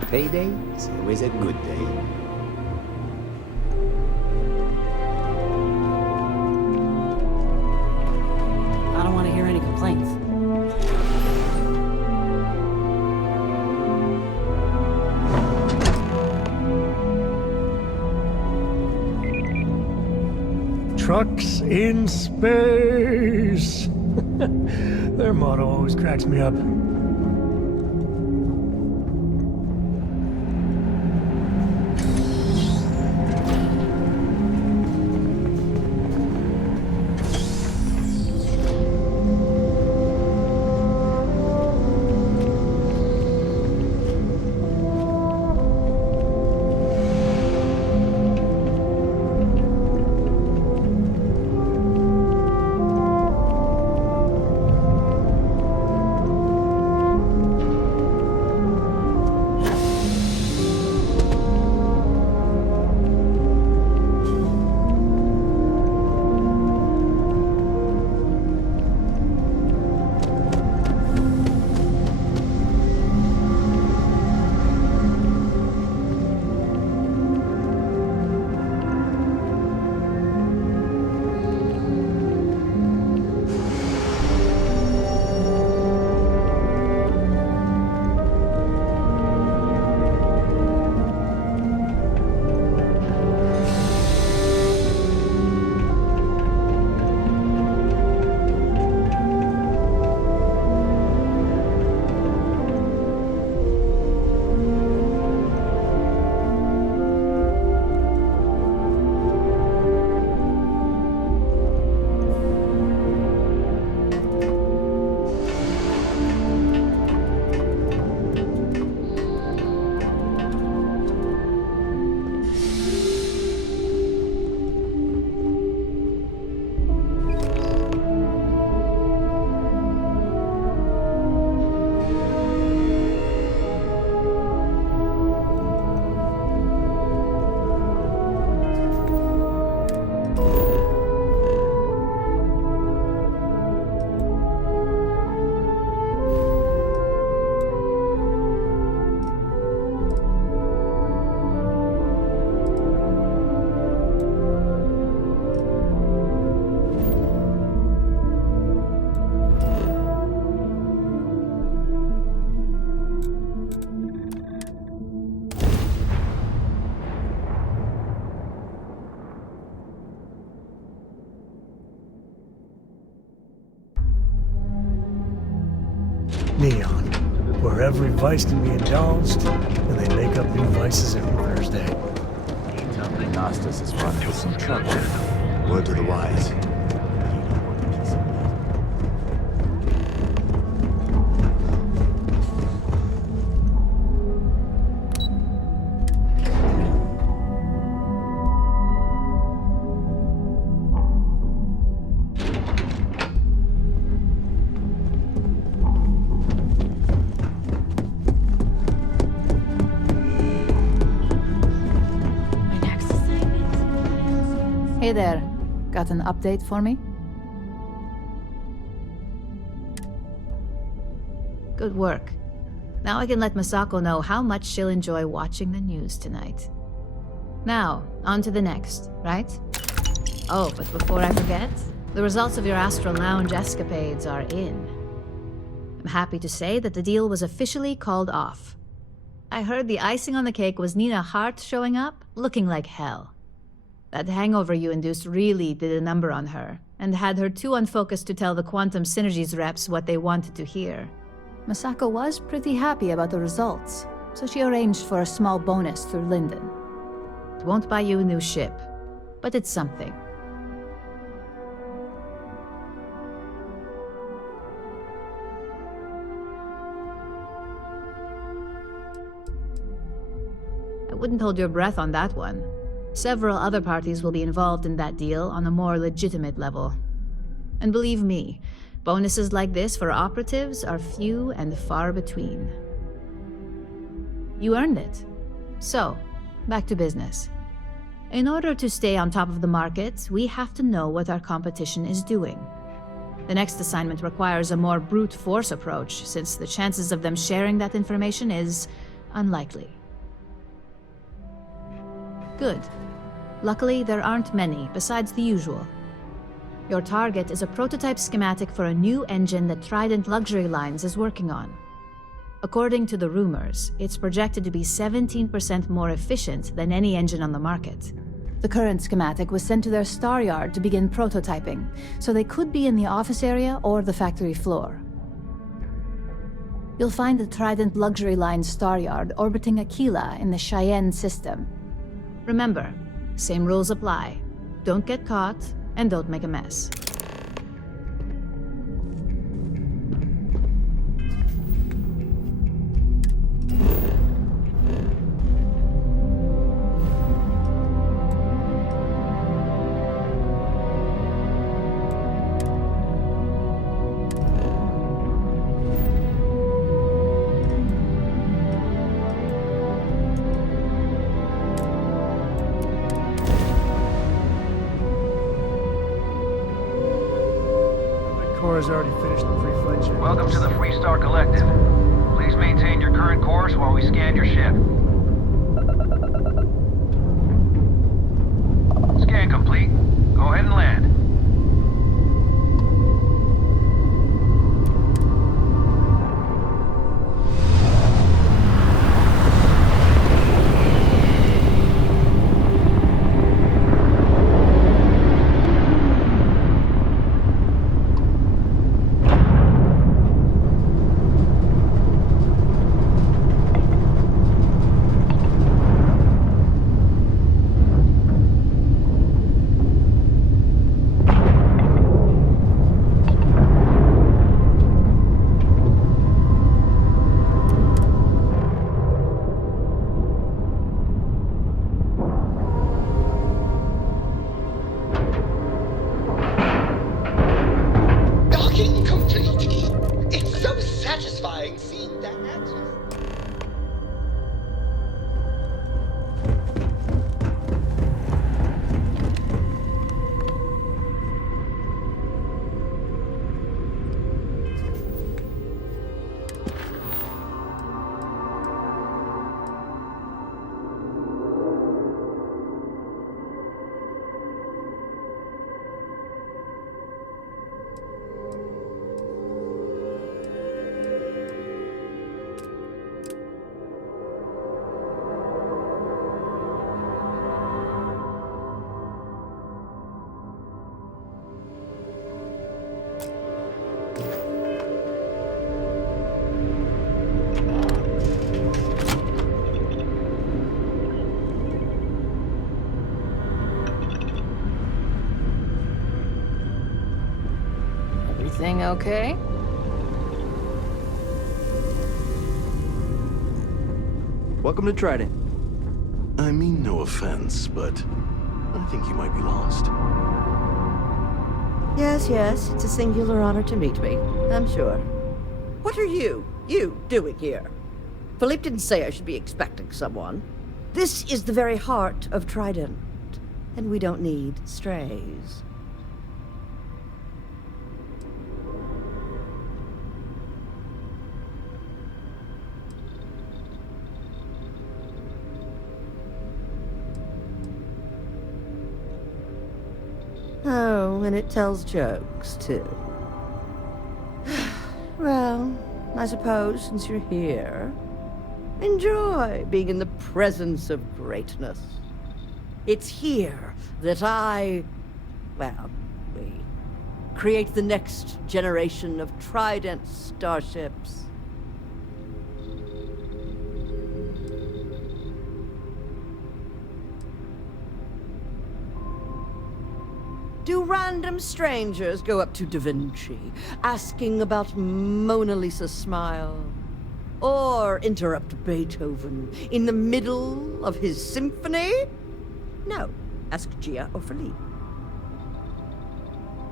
Payday is always a good day. I don't want to hear any complaints. Trucks in space. Their motto always cracks me up. every vice can be indulged, and they make up new vices every Thursday. Tell me Nastas is running into some trouble. Word to the wise. Hey there. Got an update for me? Good work. Now I can let Masako know how much she'll enjoy watching the news tonight. Now, on to the next, right? Oh, but before I forget, the results of your Astral Lounge escapades are in. I'm happy to say that the deal was officially called off. I heard the icing on the cake was Nina Hart showing up, looking like hell. That hangover you induced really did a number on her, and had her too unfocused to tell the Quantum Synergies reps what they wanted to hear. Masako was pretty happy about the results, so she arranged for a small bonus through Linden. It won't buy you a new ship, but it's something. I wouldn't hold your breath on that one. Several other parties will be involved in that deal on a more legitimate level. And believe me, bonuses like this for operatives are few and far between. You earned it. So, back to business. In order to stay on top of the market, we have to know what our competition is doing. The next assignment requires a more brute force approach, since the chances of them sharing that information is unlikely. Good. Luckily, there aren't many, besides the usual. Your target is a prototype schematic for a new engine that Trident Luxury Lines is working on. According to the rumors, it's projected to be 17% more efficient than any engine on the market. The current schematic was sent to their star yard to begin prototyping, so they could be in the office area or the factory floor. You'll find the Trident Luxury Lines star yard orbiting Aquila in the Cheyenne system. Remember, same rules apply. Don't get caught, and don't make a mess. Cora's already finished the pre-flight check. Welcome to the Freestar Collective. Please maintain your current course while we scan your ship. Scan complete. Go ahead and land. Everything okay? Welcome to Trident. I mean no offense, but I think you might be lost. Yes, yes, it's a singular honor to meet me, I'm sure. What are you doing here? Philippe didn't say I should be expecting someone. This is the very heart of Trident, and we don't need strays. Oh, and it tells jokes, too. Well, I suppose since you're here, enjoy being in the presence of greatness. It's here that we create the next generation of Trident starships. Do random strangers go up to Da Vinci, asking about Mona Lisa's smile? Or interrupt Beethoven in the middle of his symphony? No. Ask Gia or Philippe.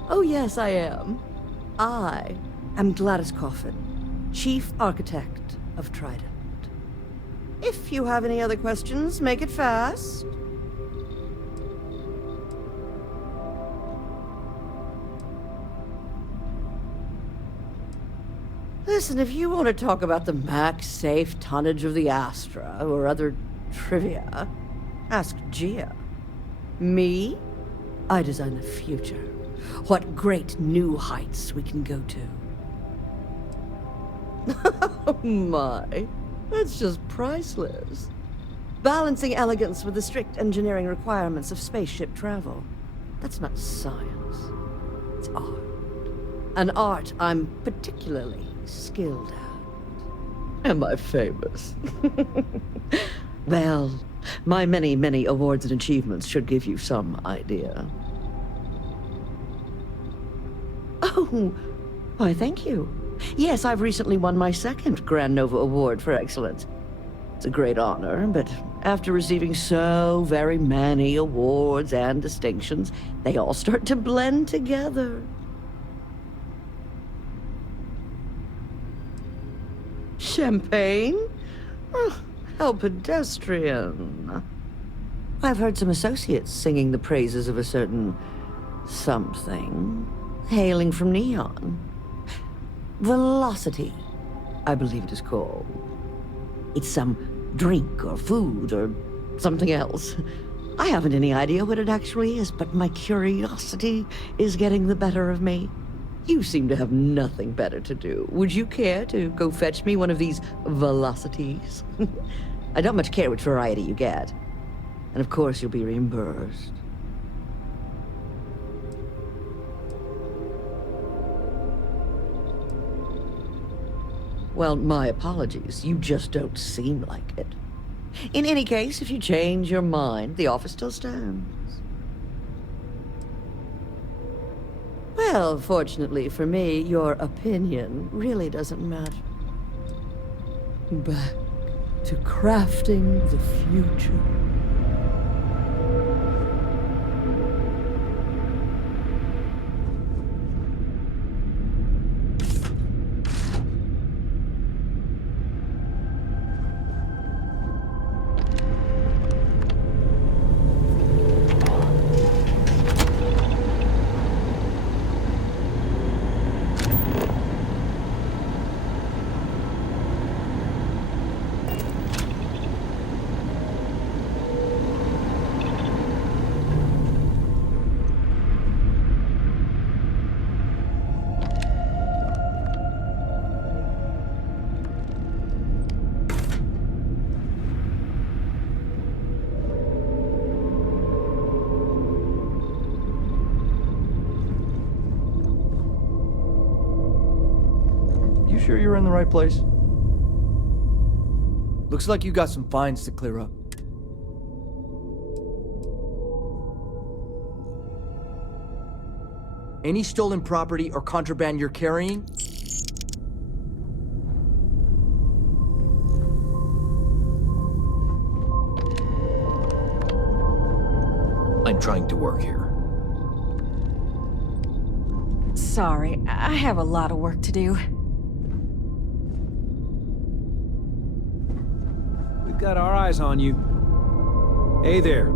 Oh yes, I am. I am Gladys Coffin, Chief Architect of Trident. If you have any other questions, make it fast. Listen, if you want to talk about the max safe tonnage of the Astra or other trivia, ask Gia. Me? I design the future. What great new heights we can go to. Oh my, that's just priceless. Balancing elegance with the strict engineering requirements of spaceship travel. That's not science. It's art. An art I'm particularly skilled at. Am I famous? Well, my many, many awards and achievements should give you some idea. Oh, why, thank you. Yes, I've recently won my second Grand Nova Award for excellence. It's a great honor, but after receiving so very many awards and distinctions, they all start to blend together. Champagne? Oh, how pedestrian. I've heard some associates singing the praises of a certain something, hailing from Neon. Velocity, I believe it is called. It's some drink or food or something else. I haven't any idea what it actually is, but my curiosity is getting the better of me. You seem to have nothing better to do. Would you care to go fetch me one of these velocities? I don't much care which variety you get. And of course you'll be reimbursed. Well, my apologies. You just don't seem like it. In any case, if you change your mind, the offer still stands. Well, fortunately for me, your opinion really doesn't matter. Back to crafting the future. Sure you're in the right place? Looks like you got some fines to clear up. Any stolen property or contraband you're carrying? I'm trying to work here. Sorry, I have a lot of work to do. We've got our eyes on you. Hey there.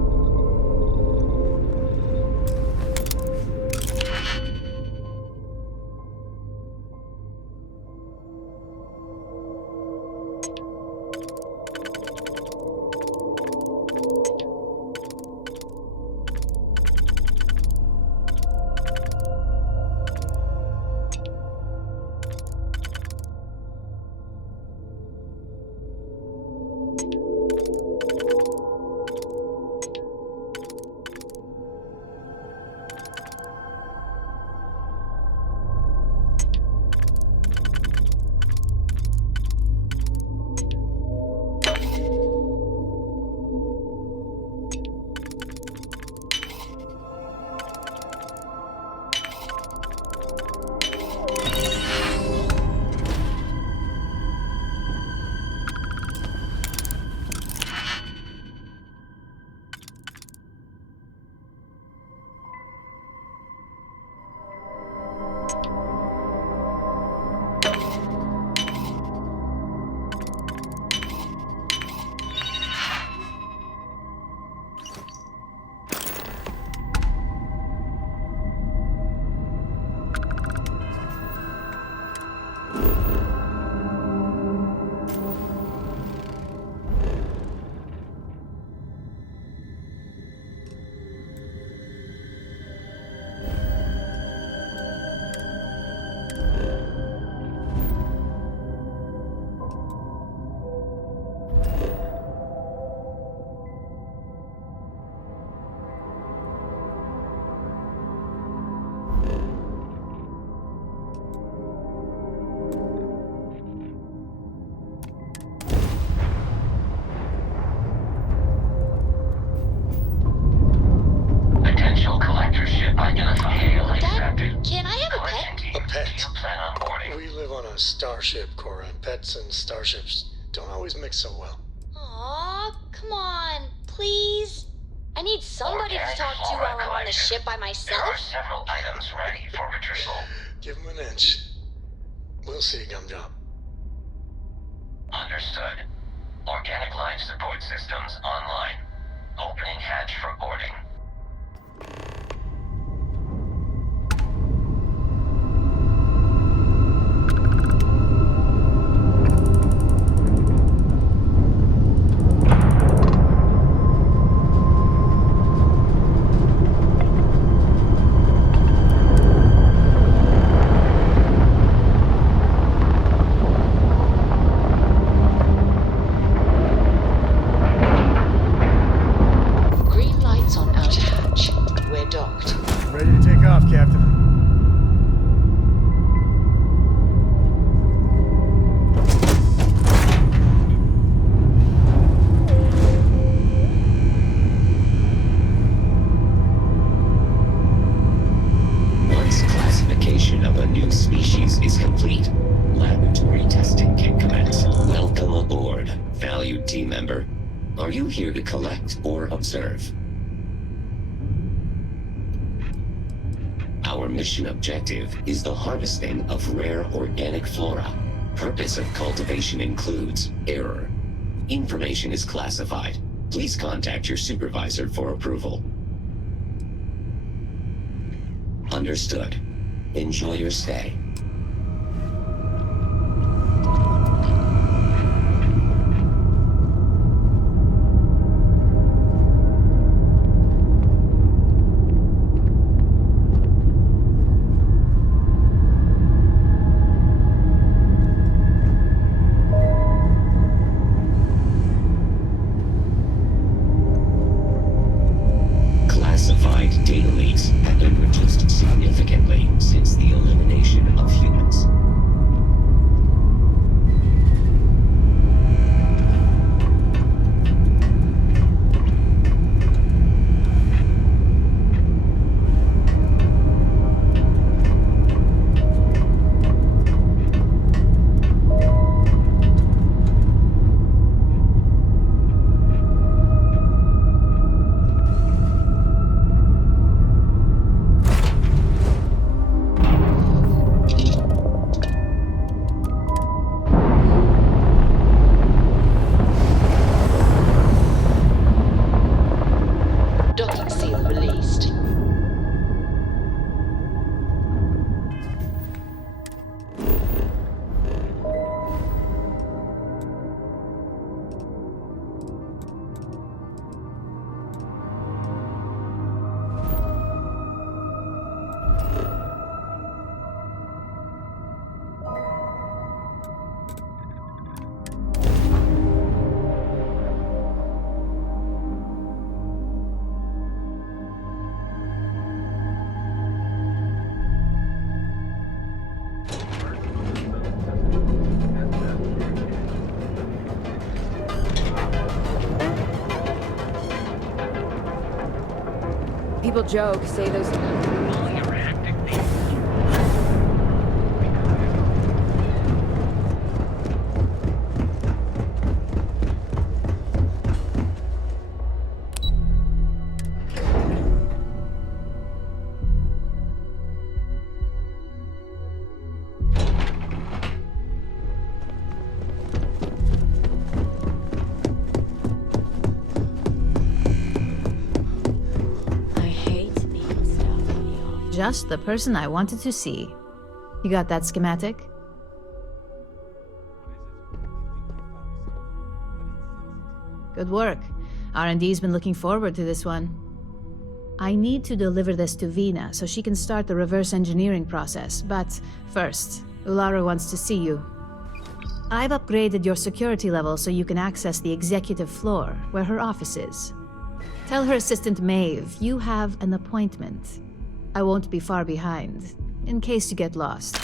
Potential collector ship identified. Hail accepted. Can I have a pet? A pet? Plan on boarding. We live on a starship, Cora. Pets and starships don't always mix so well. Aw, come on, please. I need somebody to talk to while I'm on the ship by There are myself. several items ready for retrieval. Give him an inch. We'll see, Gumdrop. Understood. Organic life support systems online. Opening hatch for boarding. Green lights on outer hatch. We're docked. Ready to take off, Captain. Once classification of a new species is complete, laboratory testing can commence. Welcome aboard, valued team member. Are you here to collect or observe? Our mission objective is the harvesting of rare organic flora. Purpose of cultivation includes error. Information is classified. Please contact your supervisor for approval. Understood. Enjoy your stay. Classified data leaks have been reduced significantly since the elimination of People joke, say those... Just the person I wanted to see. You got that schematic? Good work. R&D's been looking forward to this one. I need to deliver this to Vina so she can start the reverse engineering process, but first, Ularu wants to see you. I've upgraded your security level so you can access the executive floor, where her office is. Tell her assistant Maeve you have an appointment. I won't be far behind, in case you get lost.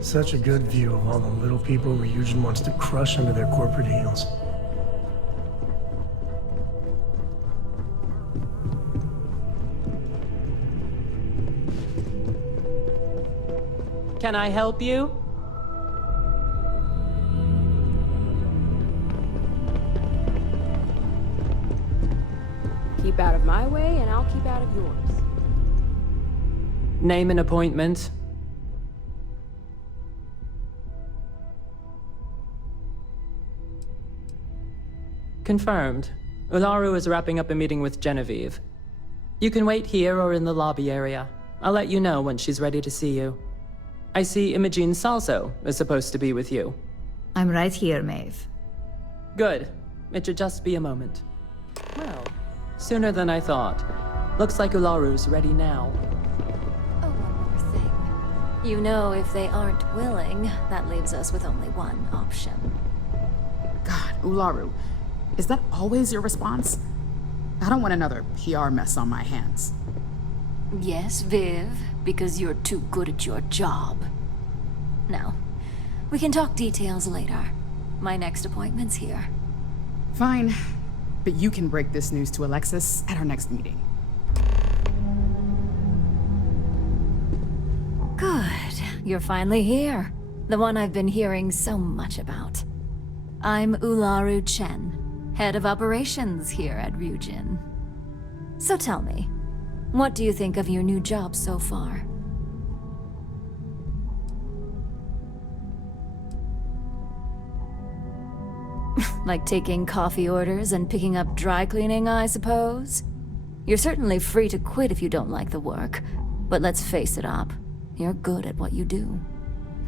Such a good view of all the little people Ryujin wants to crush under their corporate heels. Can I help you? Keep out of my way, and I'll keep out of yours. Name an appointment. Confirmed. Ularu is wrapping up a meeting with Genevieve. You can wait here or in the lobby area. I'll let you know when she's ready to see you. I see Imogene Salso is supposed to be with you. I'm right here, Maeve. Good. It should just be a moment. Well, sooner than I thought. Looks like Ularu's ready now. Oh, one more thing. You know, if they aren't willing, that leaves us with only one option. God, Ularu. Is that always your response? I don't want another PR mess on my hands. Yes, Viv, because you're too good at your job. Now, we can talk details later. My next appointment's here. Fine, but you can break this news to Alexis at our next meeting. Good. You're finally here. The one I've been hearing so much about. I'm Ularu Chen, head of operations here at Ryujin. So tell me, what do you think of your new job so far? Like taking coffee orders and picking up dry cleaning, I suppose? You're certainly free to quit if you don't like the work, but let's face it up, you're good at what you do.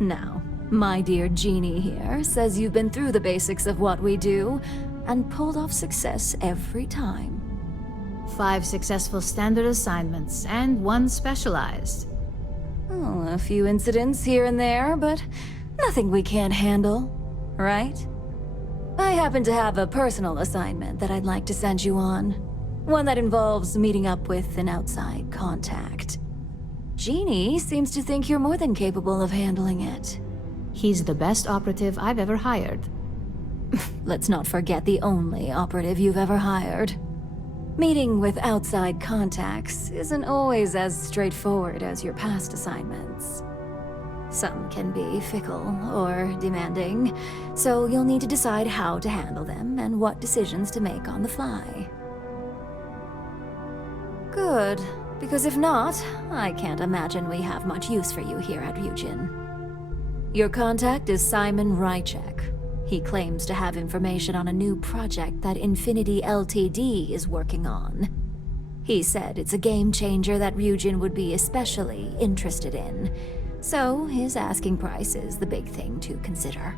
Now, my dear Jeannie here says you've been through the basics of what we do, and pulled off success every time. 5 successful standard assignments, and 1 specialized. Oh, a few incidents here and there, but nothing we can't handle, right? I happen to have a personal assignment that I'd like to send you on. One that involves meeting up with an outside contact. Jeannie seems to think you're more than capable of handling it. He's the best operative I've ever hired. Let's not forget the only operative you've ever hired. Meeting with outside contacts isn't always as straightforward as your past assignments. Some can be fickle or demanding, so you'll need to decide how to handle them and what decisions to make on the fly. Good, because if not, I can't imagine we have much use for you here at Ryujin. Your contact is Simon Rychek. He claims to have information on a new project that Infinity Ltd is working on. He said it's a game changer that Ryujin would be especially interested in, so his asking price is the big thing to consider.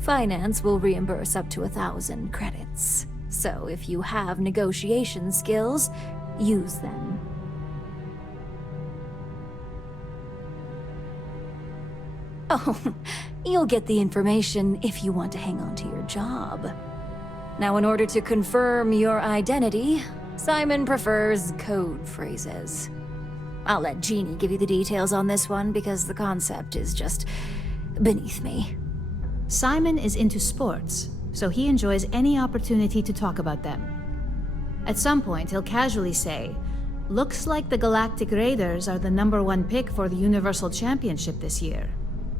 Finance will reimburse up to 1,000 credits. So if you have negotiation skills, use them. Oh, you'll get the information if you want to hang on to your job. Now, in order to confirm your identity, Simon prefers code phrases. I'll let Jeannie give you the details on this one because the concept is just beneath me. Simon is into sports, so he enjoys any opportunity to talk about them. At some point, he'll casually say, "Looks like the Galactic Raiders are the #1 pick for the Universal Championship this year."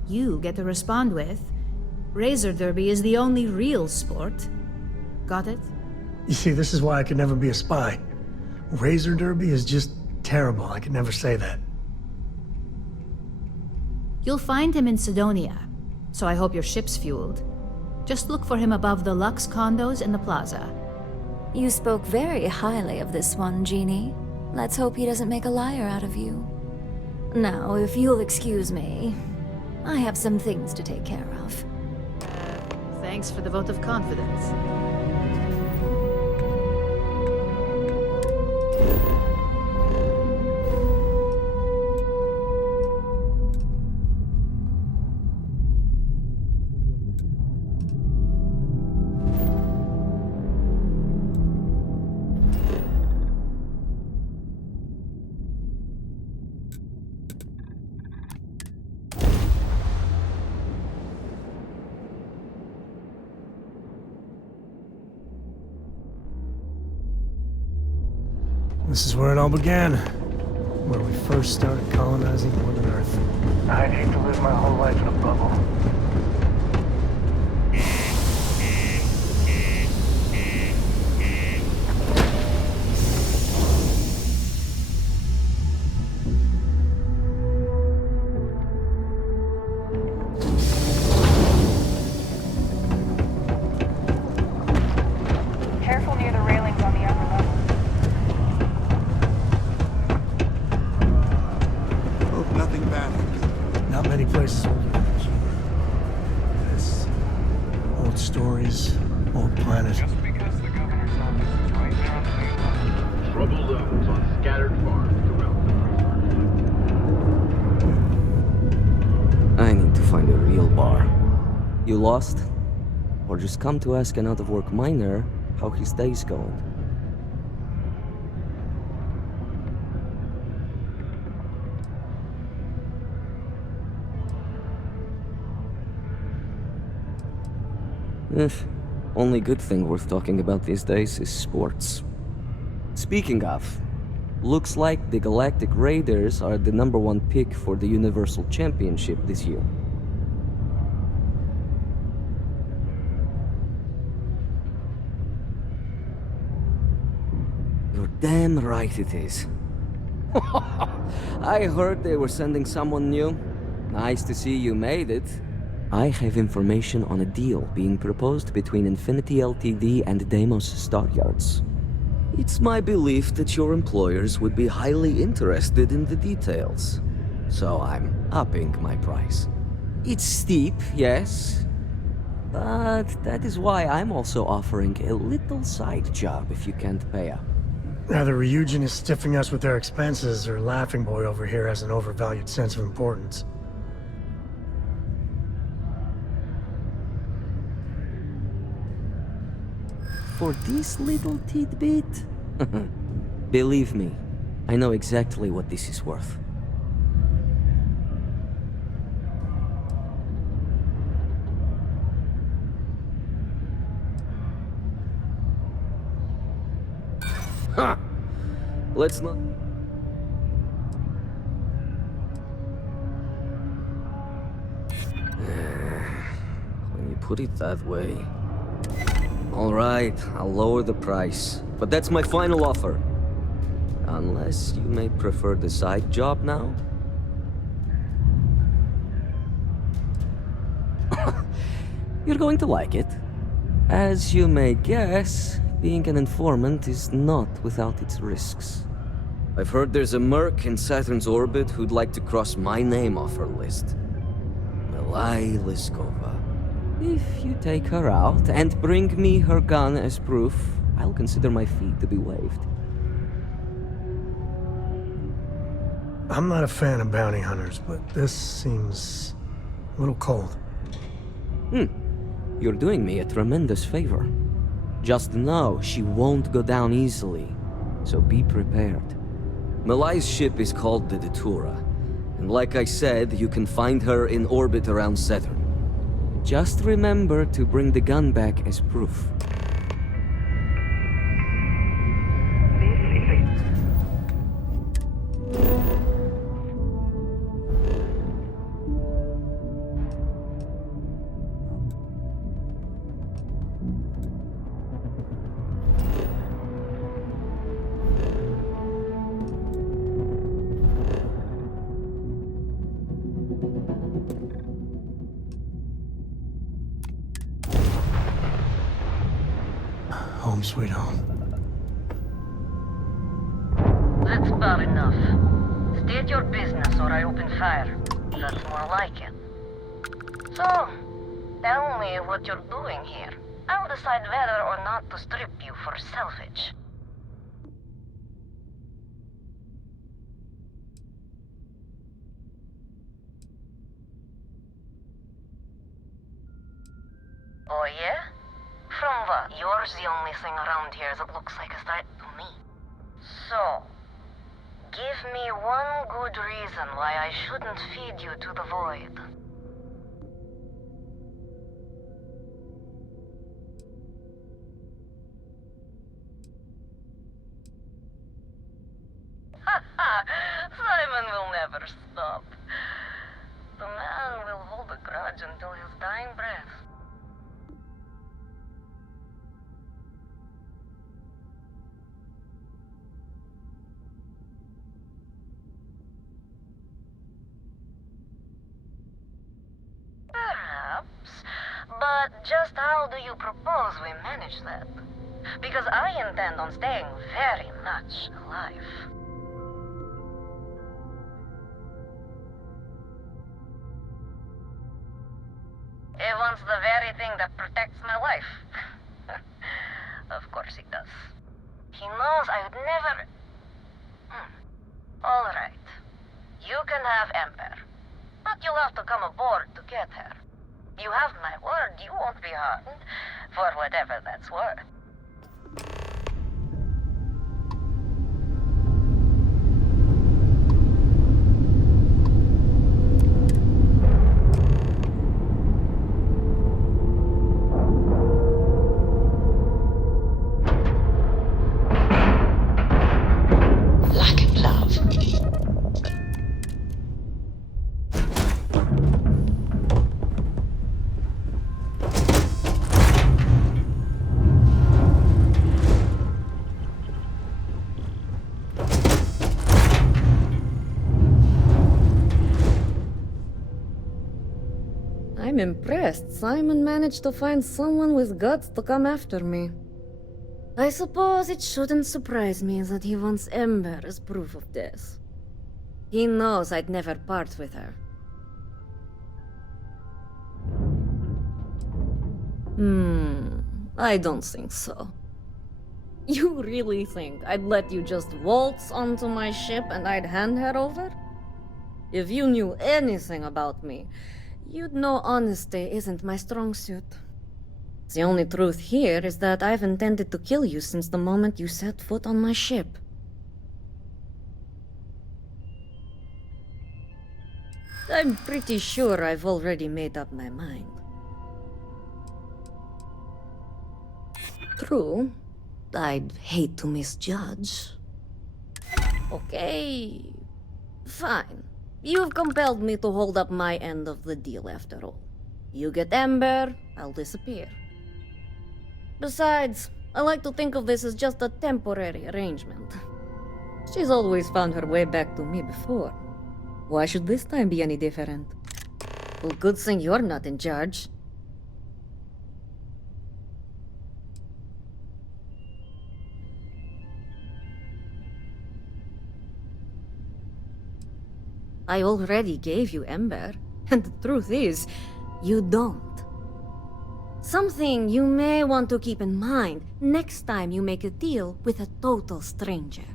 You get to respond with, "Razor Derby is the only real sport." Got it? You see, this is why I could never be a spy. Razor Derby is just terrible. I could never say that. You'll find him in Sidonia, so I hope your ship's fueled. Just look for him above the Lux condos in the plaza. You spoke very highly of this one, Jeannie. Let's hope he doesn't make a liar out of you. Now, if you'll excuse me, I have some things to take care of. Thanks for the vote of confidence. This is where it all began. Where we first started colonizing Northern Earth. I'd hate to live my whole life in a bubble. Careful near the railings on the upper level. Hope nothing bad happens. Not many places older than here. This old stories, old planet. Just because the governor's office is right there on the main line. Trouble looms on scattered farms throughout the I need to find a real bar. You lost? Or just come to ask an out-of-work miner how his day's going? Only good thing worth talking about these days is sports. Speaking of, looks like the Galactic Raiders are the #1 pick for the Universal Championship this year. You're damn right it is. I heard they were sending someone new. Nice to see you made it. I have information on a deal being proposed between Infinity Ltd and Deimos Stockyards. It's my belief that your employers would be highly interested in the details. So I'm upping my price. It's steep, yes. But that is why I'm also offering a little side job if you can't pay up. Either Ryujin is stiffing us with their expenses, or Laughing Boy over here has an overvalued sense of importance. For this little tidbit? Believe me, I know exactly what this is worth. Ha! Let's not... When you put it that way... All right, I'll lower the price. But that's my final offer. Unless you may prefer the side job now? You're going to like it. As you may guess, being an informant is not without its risks. I've heard there's a merc in Saturn's orbit who'd like to cross my name off her list. Melai Liskova. If you take her out and bring me her gun as proof, I'll consider my fee to be waived. I'm not a fan of bounty hunters, but this seems a little cold. You're doing me a tremendous favor. Just know she won't go down easily, so be prepared. Malai's ship is called the Datura, and like I said, you can find her in orbit around Saturn. Just remember to bring the gun back as proof. Home sweet home. That's bad enough. State your business or I open fire. That's more like it. So, tell me what you're doing here. I'll decide whether or not to strip you for salvage. Oh yeah? From what? You're the only thing around here that looks like a threat to me. So, give me one good reason why I shouldn't feed you to the void. Simon will never stop. The man will hold a grudge until his dying breath. Perhaps, but just how do you propose we manage that? Because I intend on staying very much alive. He wants the very thing that protects my life. Of course he does. He knows I would never... All right. You can have Ember. But you'll have to come aboard to get her. You have my word you won't be harmed, for whatever that's worth. I'm impressed. Simon managed to find someone with guts to come after me. I suppose it shouldn't surprise me that he wants Ember as proof of this. He knows I'd never part with her. I don't think so. You really think I'd let you just waltz onto my ship and I'd hand her over? If you knew anything about me, you'd know honesty isn't my strong suit. The only truth here is that I've intended to kill you since the moment you set foot on my ship. I'm pretty sure I've already made up my mind. True, I'd hate to misjudge. Okay, fine. You've compelled me to hold up my end of the deal after all. You get Ember, I'll disappear. Besides, I like to think of this as just a temporary arrangement. She's always found her way back to me before. Why should this time be any different? Well, good thing you're not in charge. I already gave you Ember, and the truth is, you don't. Something you may want to keep in mind next time you make a deal with a total stranger.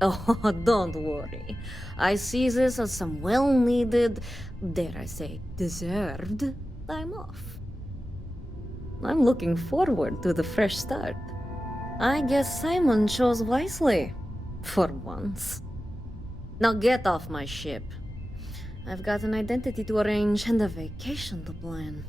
Oh, don't worry. I see this as some well-needed, dare I say, deserved time off. I'm looking forward to the fresh start. I guess Simon chose wisely. For once. Now get off my ship. I've got an identity to arrange and a vacation to plan.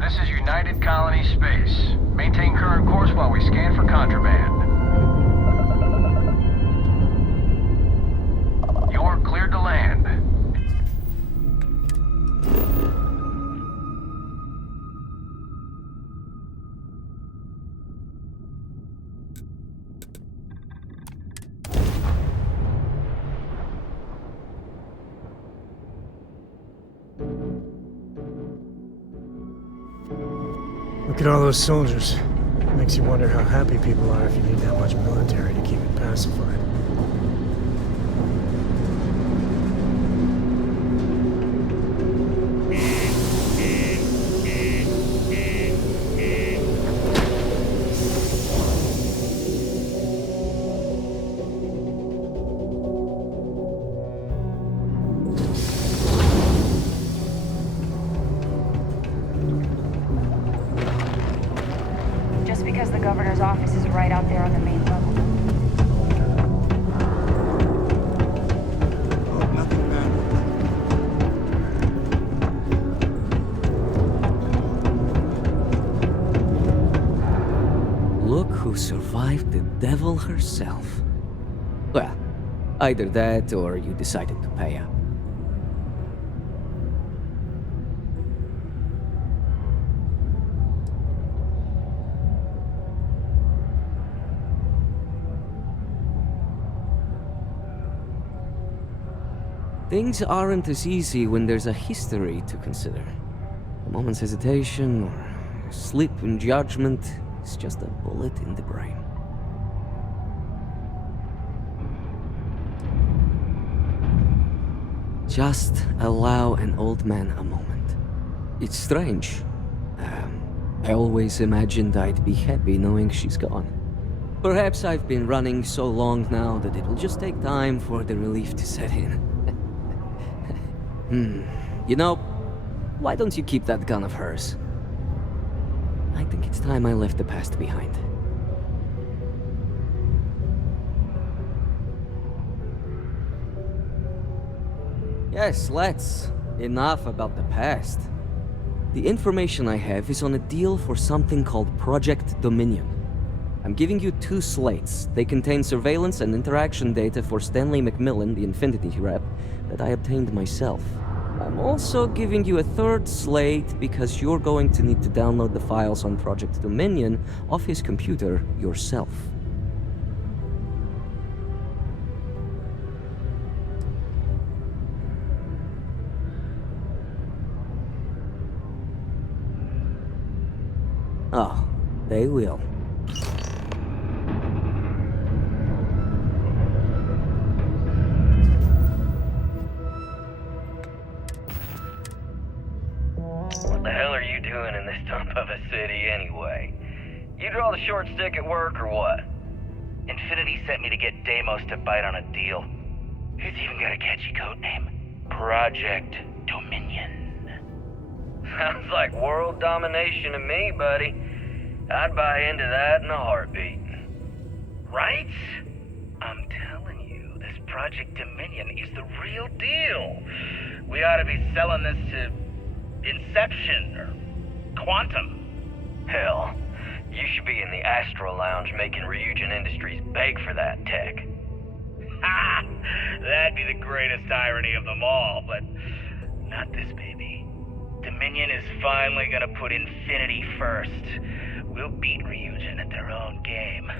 This is United Colony Space. Maintain current course while we scan for contraband. You're cleared to land. Look at all those soldiers. Makes you wonder how happy people are if you need that much military to keep it pacified. Just because the governor's office is right out there on the main level. Look who survived the devil herself. Well, either that or you decided to pay up. Things aren't as easy when there's a history to consider. A moment's hesitation or a slip in judgment is just a bullet in the brain. Just allow an old man a moment. It's strange. I always imagined I'd be happy knowing she's gone. Perhaps I've been running so long now that it will just take time for the relief to set in. You know, why don't you keep that gun of hers? I think it's time I left the past behind. Yes, let's. Enough about the past. The information I have is on a deal for something called Project Dominion. I'm giving you 2 slates. They contain surveillance and interaction data for Stanley McMillan, the Infinity rep, that I obtained myself. I'm also giving you a 3rd slate because you're going to need to download the files on Project Dominion off his computer yourself. Oh, they will. What the hell are you doing in this dump of a city anyway? You draw the short stick at work or what? Infinity sent me to get Deimos to bite on a deal. He's even got a catchy code name. Project Dominion. Sounds like world domination to me, buddy. I'd buy into that in a heartbeat. Right? I'm telling Project Dominion is the real deal. We ought to be selling this to Inception or Quantum. Hell, you should be in the Astro Lounge making Ryujin Industries beg for that tech. Ha! That'd be the greatest irony of them all, but not this baby. Dominion is finally gonna put Infinity first. We'll beat Ryujin at their own game.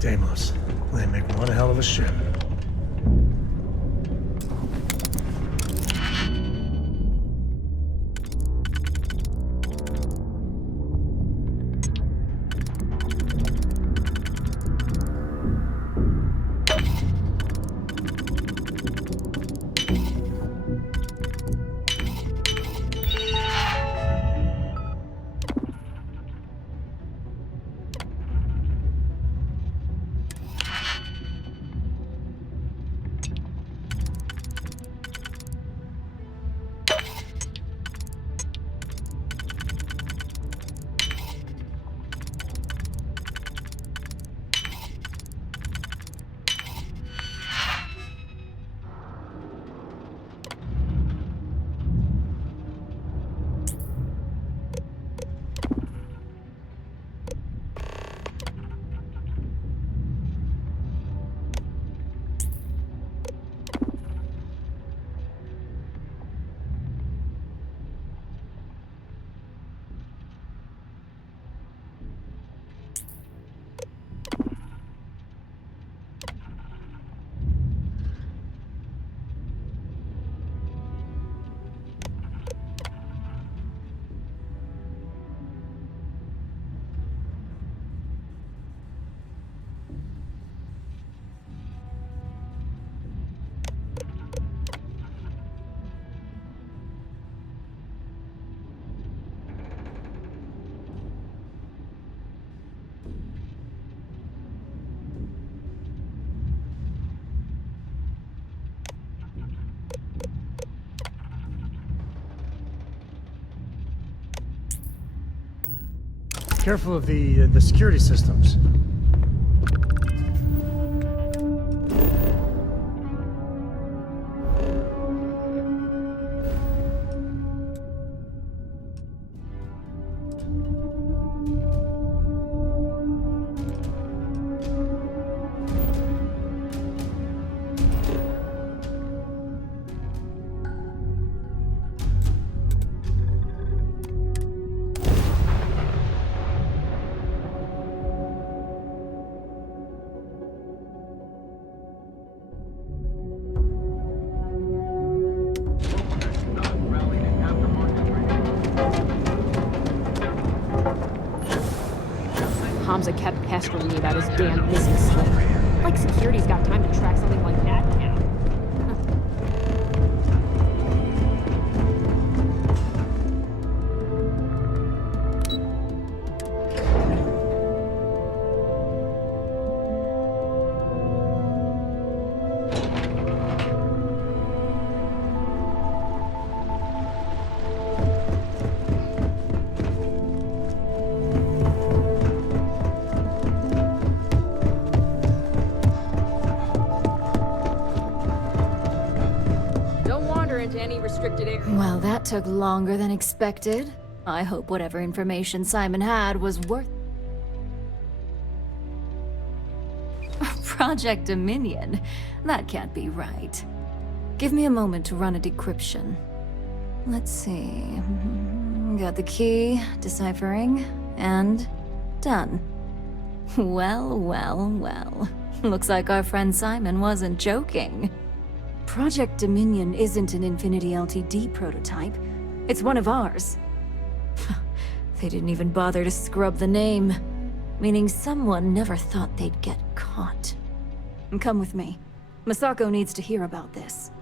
Deimos. They make one hell of a ship. Careful of the security systems. Hamza kept pestering me about his damn business slip. Like security's got time to track something like that down. restricted area. Well, that took longer than expected. I hope whatever information Simon had was worth... Project Dominion? That can't be right. Give me a moment to run a decryption. Let's see... Got the key, deciphering, and... done. Well, well, well. Looks like our friend Simon wasn't joking. Project Dominion isn't an Infinity Ltd prototype. It's one of ours. They didn't even bother to scrub the name. Meaning someone never thought they'd get caught. Come with me. Masako needs to hear about this.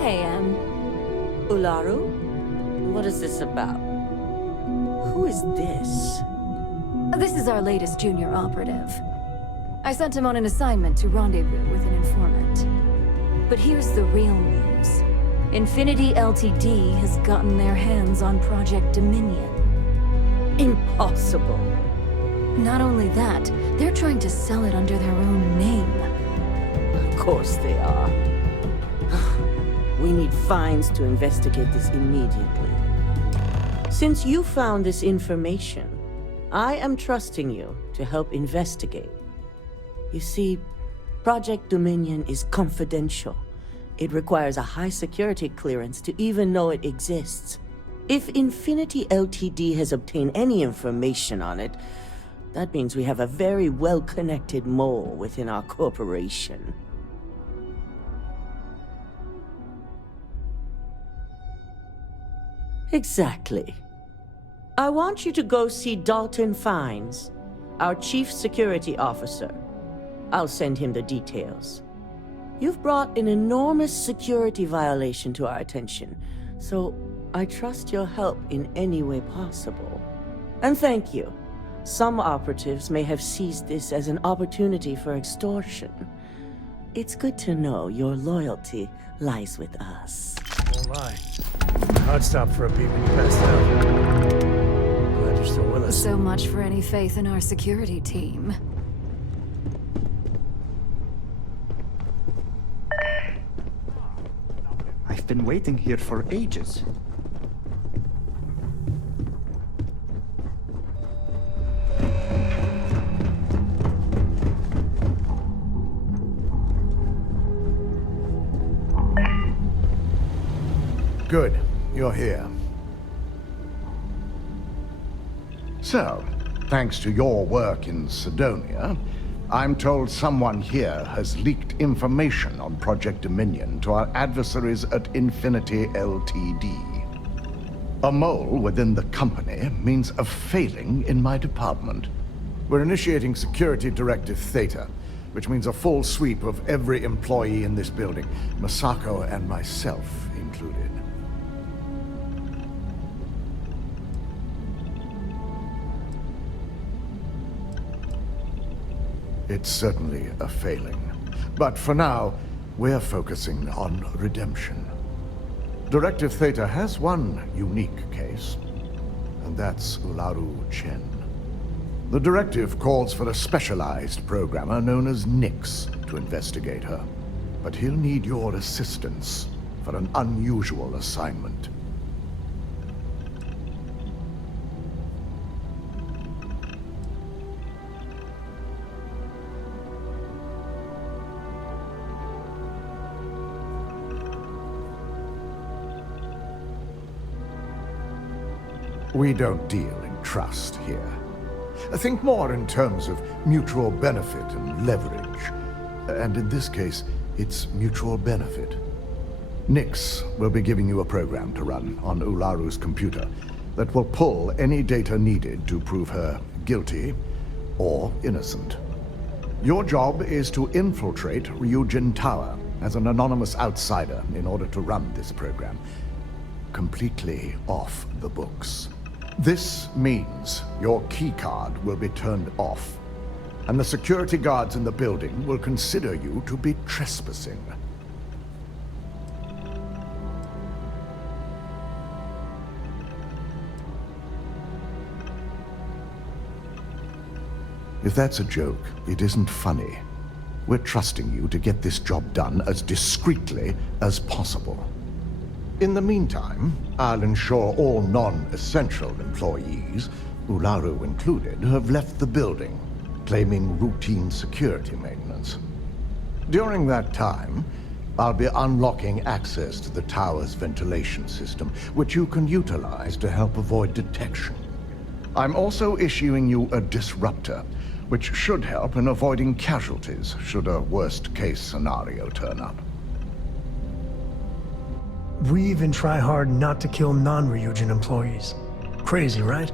Hey, Ularu? What is this about? Who is this? This is our latest junior operative. I sent him on an assignment to rendezvous with an informant. But here's the real news. Infinity Ltd has gotten their hands on Project Dominion. Impossible. Not only that, they're trying to sell it under their own name. Of course they are. We need Fines to investigate this immediately. Since you found this information, I am trusting you to help investigate. You see, Project Dominion is confidential. It requires a high security clearance to even know it exists. If Infinity Ltd has obtained any information on it, that means we have a very well-connected mole within our corporation. Exactly. I want you to go see Dalton Fines, our Chief Security Officer. I'll send him the details. You've brought an enormous security violation to our attention, so I trust your help in any way possible. And thank you. Some operatives may have seized this as an opportunity for extortion. It's good to know your loyalty lies with us. Won't lie. Heart stopped for a beat when you passed out. Glad you're still with us. So much for any faith in our security team. I've been waiting here for ages. Good. You're here. So, thanks to your work in Sidonia, I'm told someone here has leaked information on Project Dominion to our adversaries at Infinity Ltd. A mole within the company means a failing in my department. We're initiating Security Directive Theta, which means a full sweep of every employee in this building, Masako and myself included. It's certainly a failing. But for now, we're focusing on redemption. Directive Theta has one unique case, and that's Ularu Chen. The directive calls for a specialized programmer known as Nix to investigate her. But he'll need your assistance for an unusual assignment. We don't deal in trust here. Think more in terms of mutual benefit and leverage. And in this case, it's mutual benefit. Nix will be giving you a program to run on Ularu's computer that will pull any data needed to prove her guilty or innocent. Your job is to infiltrate Ryujin Tower as an anonymous outsider in order to run this program. Completely off the books. This means your keycard will be turned off, and the security guards in the building will consider you to be trespassing. If that's a joke, it isn't funny. We're trusting you to get this job done as discreetly as possible. In the meantime, I'll ensure all non-essential employees, Ularu included, have left the building, claiming routine security maintenance. During that time, I'll be unlocking access to the tower's ventilation system, which you can utilize to help avoid detection. I'm also issuing you a disruptor, which should help in avoiding casualties should a worst-case scenario turn up. We even try hard not to kill non-Ryujin employees. Crazy, right?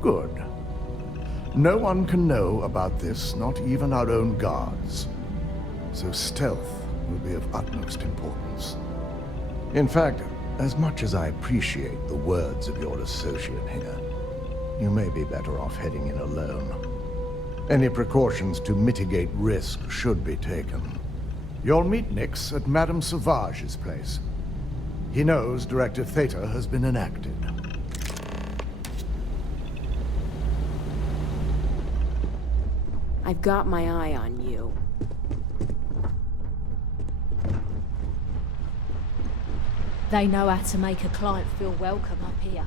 Good. No one can know about this, not even our own guards. So stealth will be of utmost importance. In fact, as much as I appreciate the words of your associate here, you may be better off heading in alone. Any precautions to mitigate risk should be taken. You'll meet Nix at Madame Sauvage's place. He knows Directive Theta has been enacted. I've got my eye on you. They know how to make a client feel welcome up here.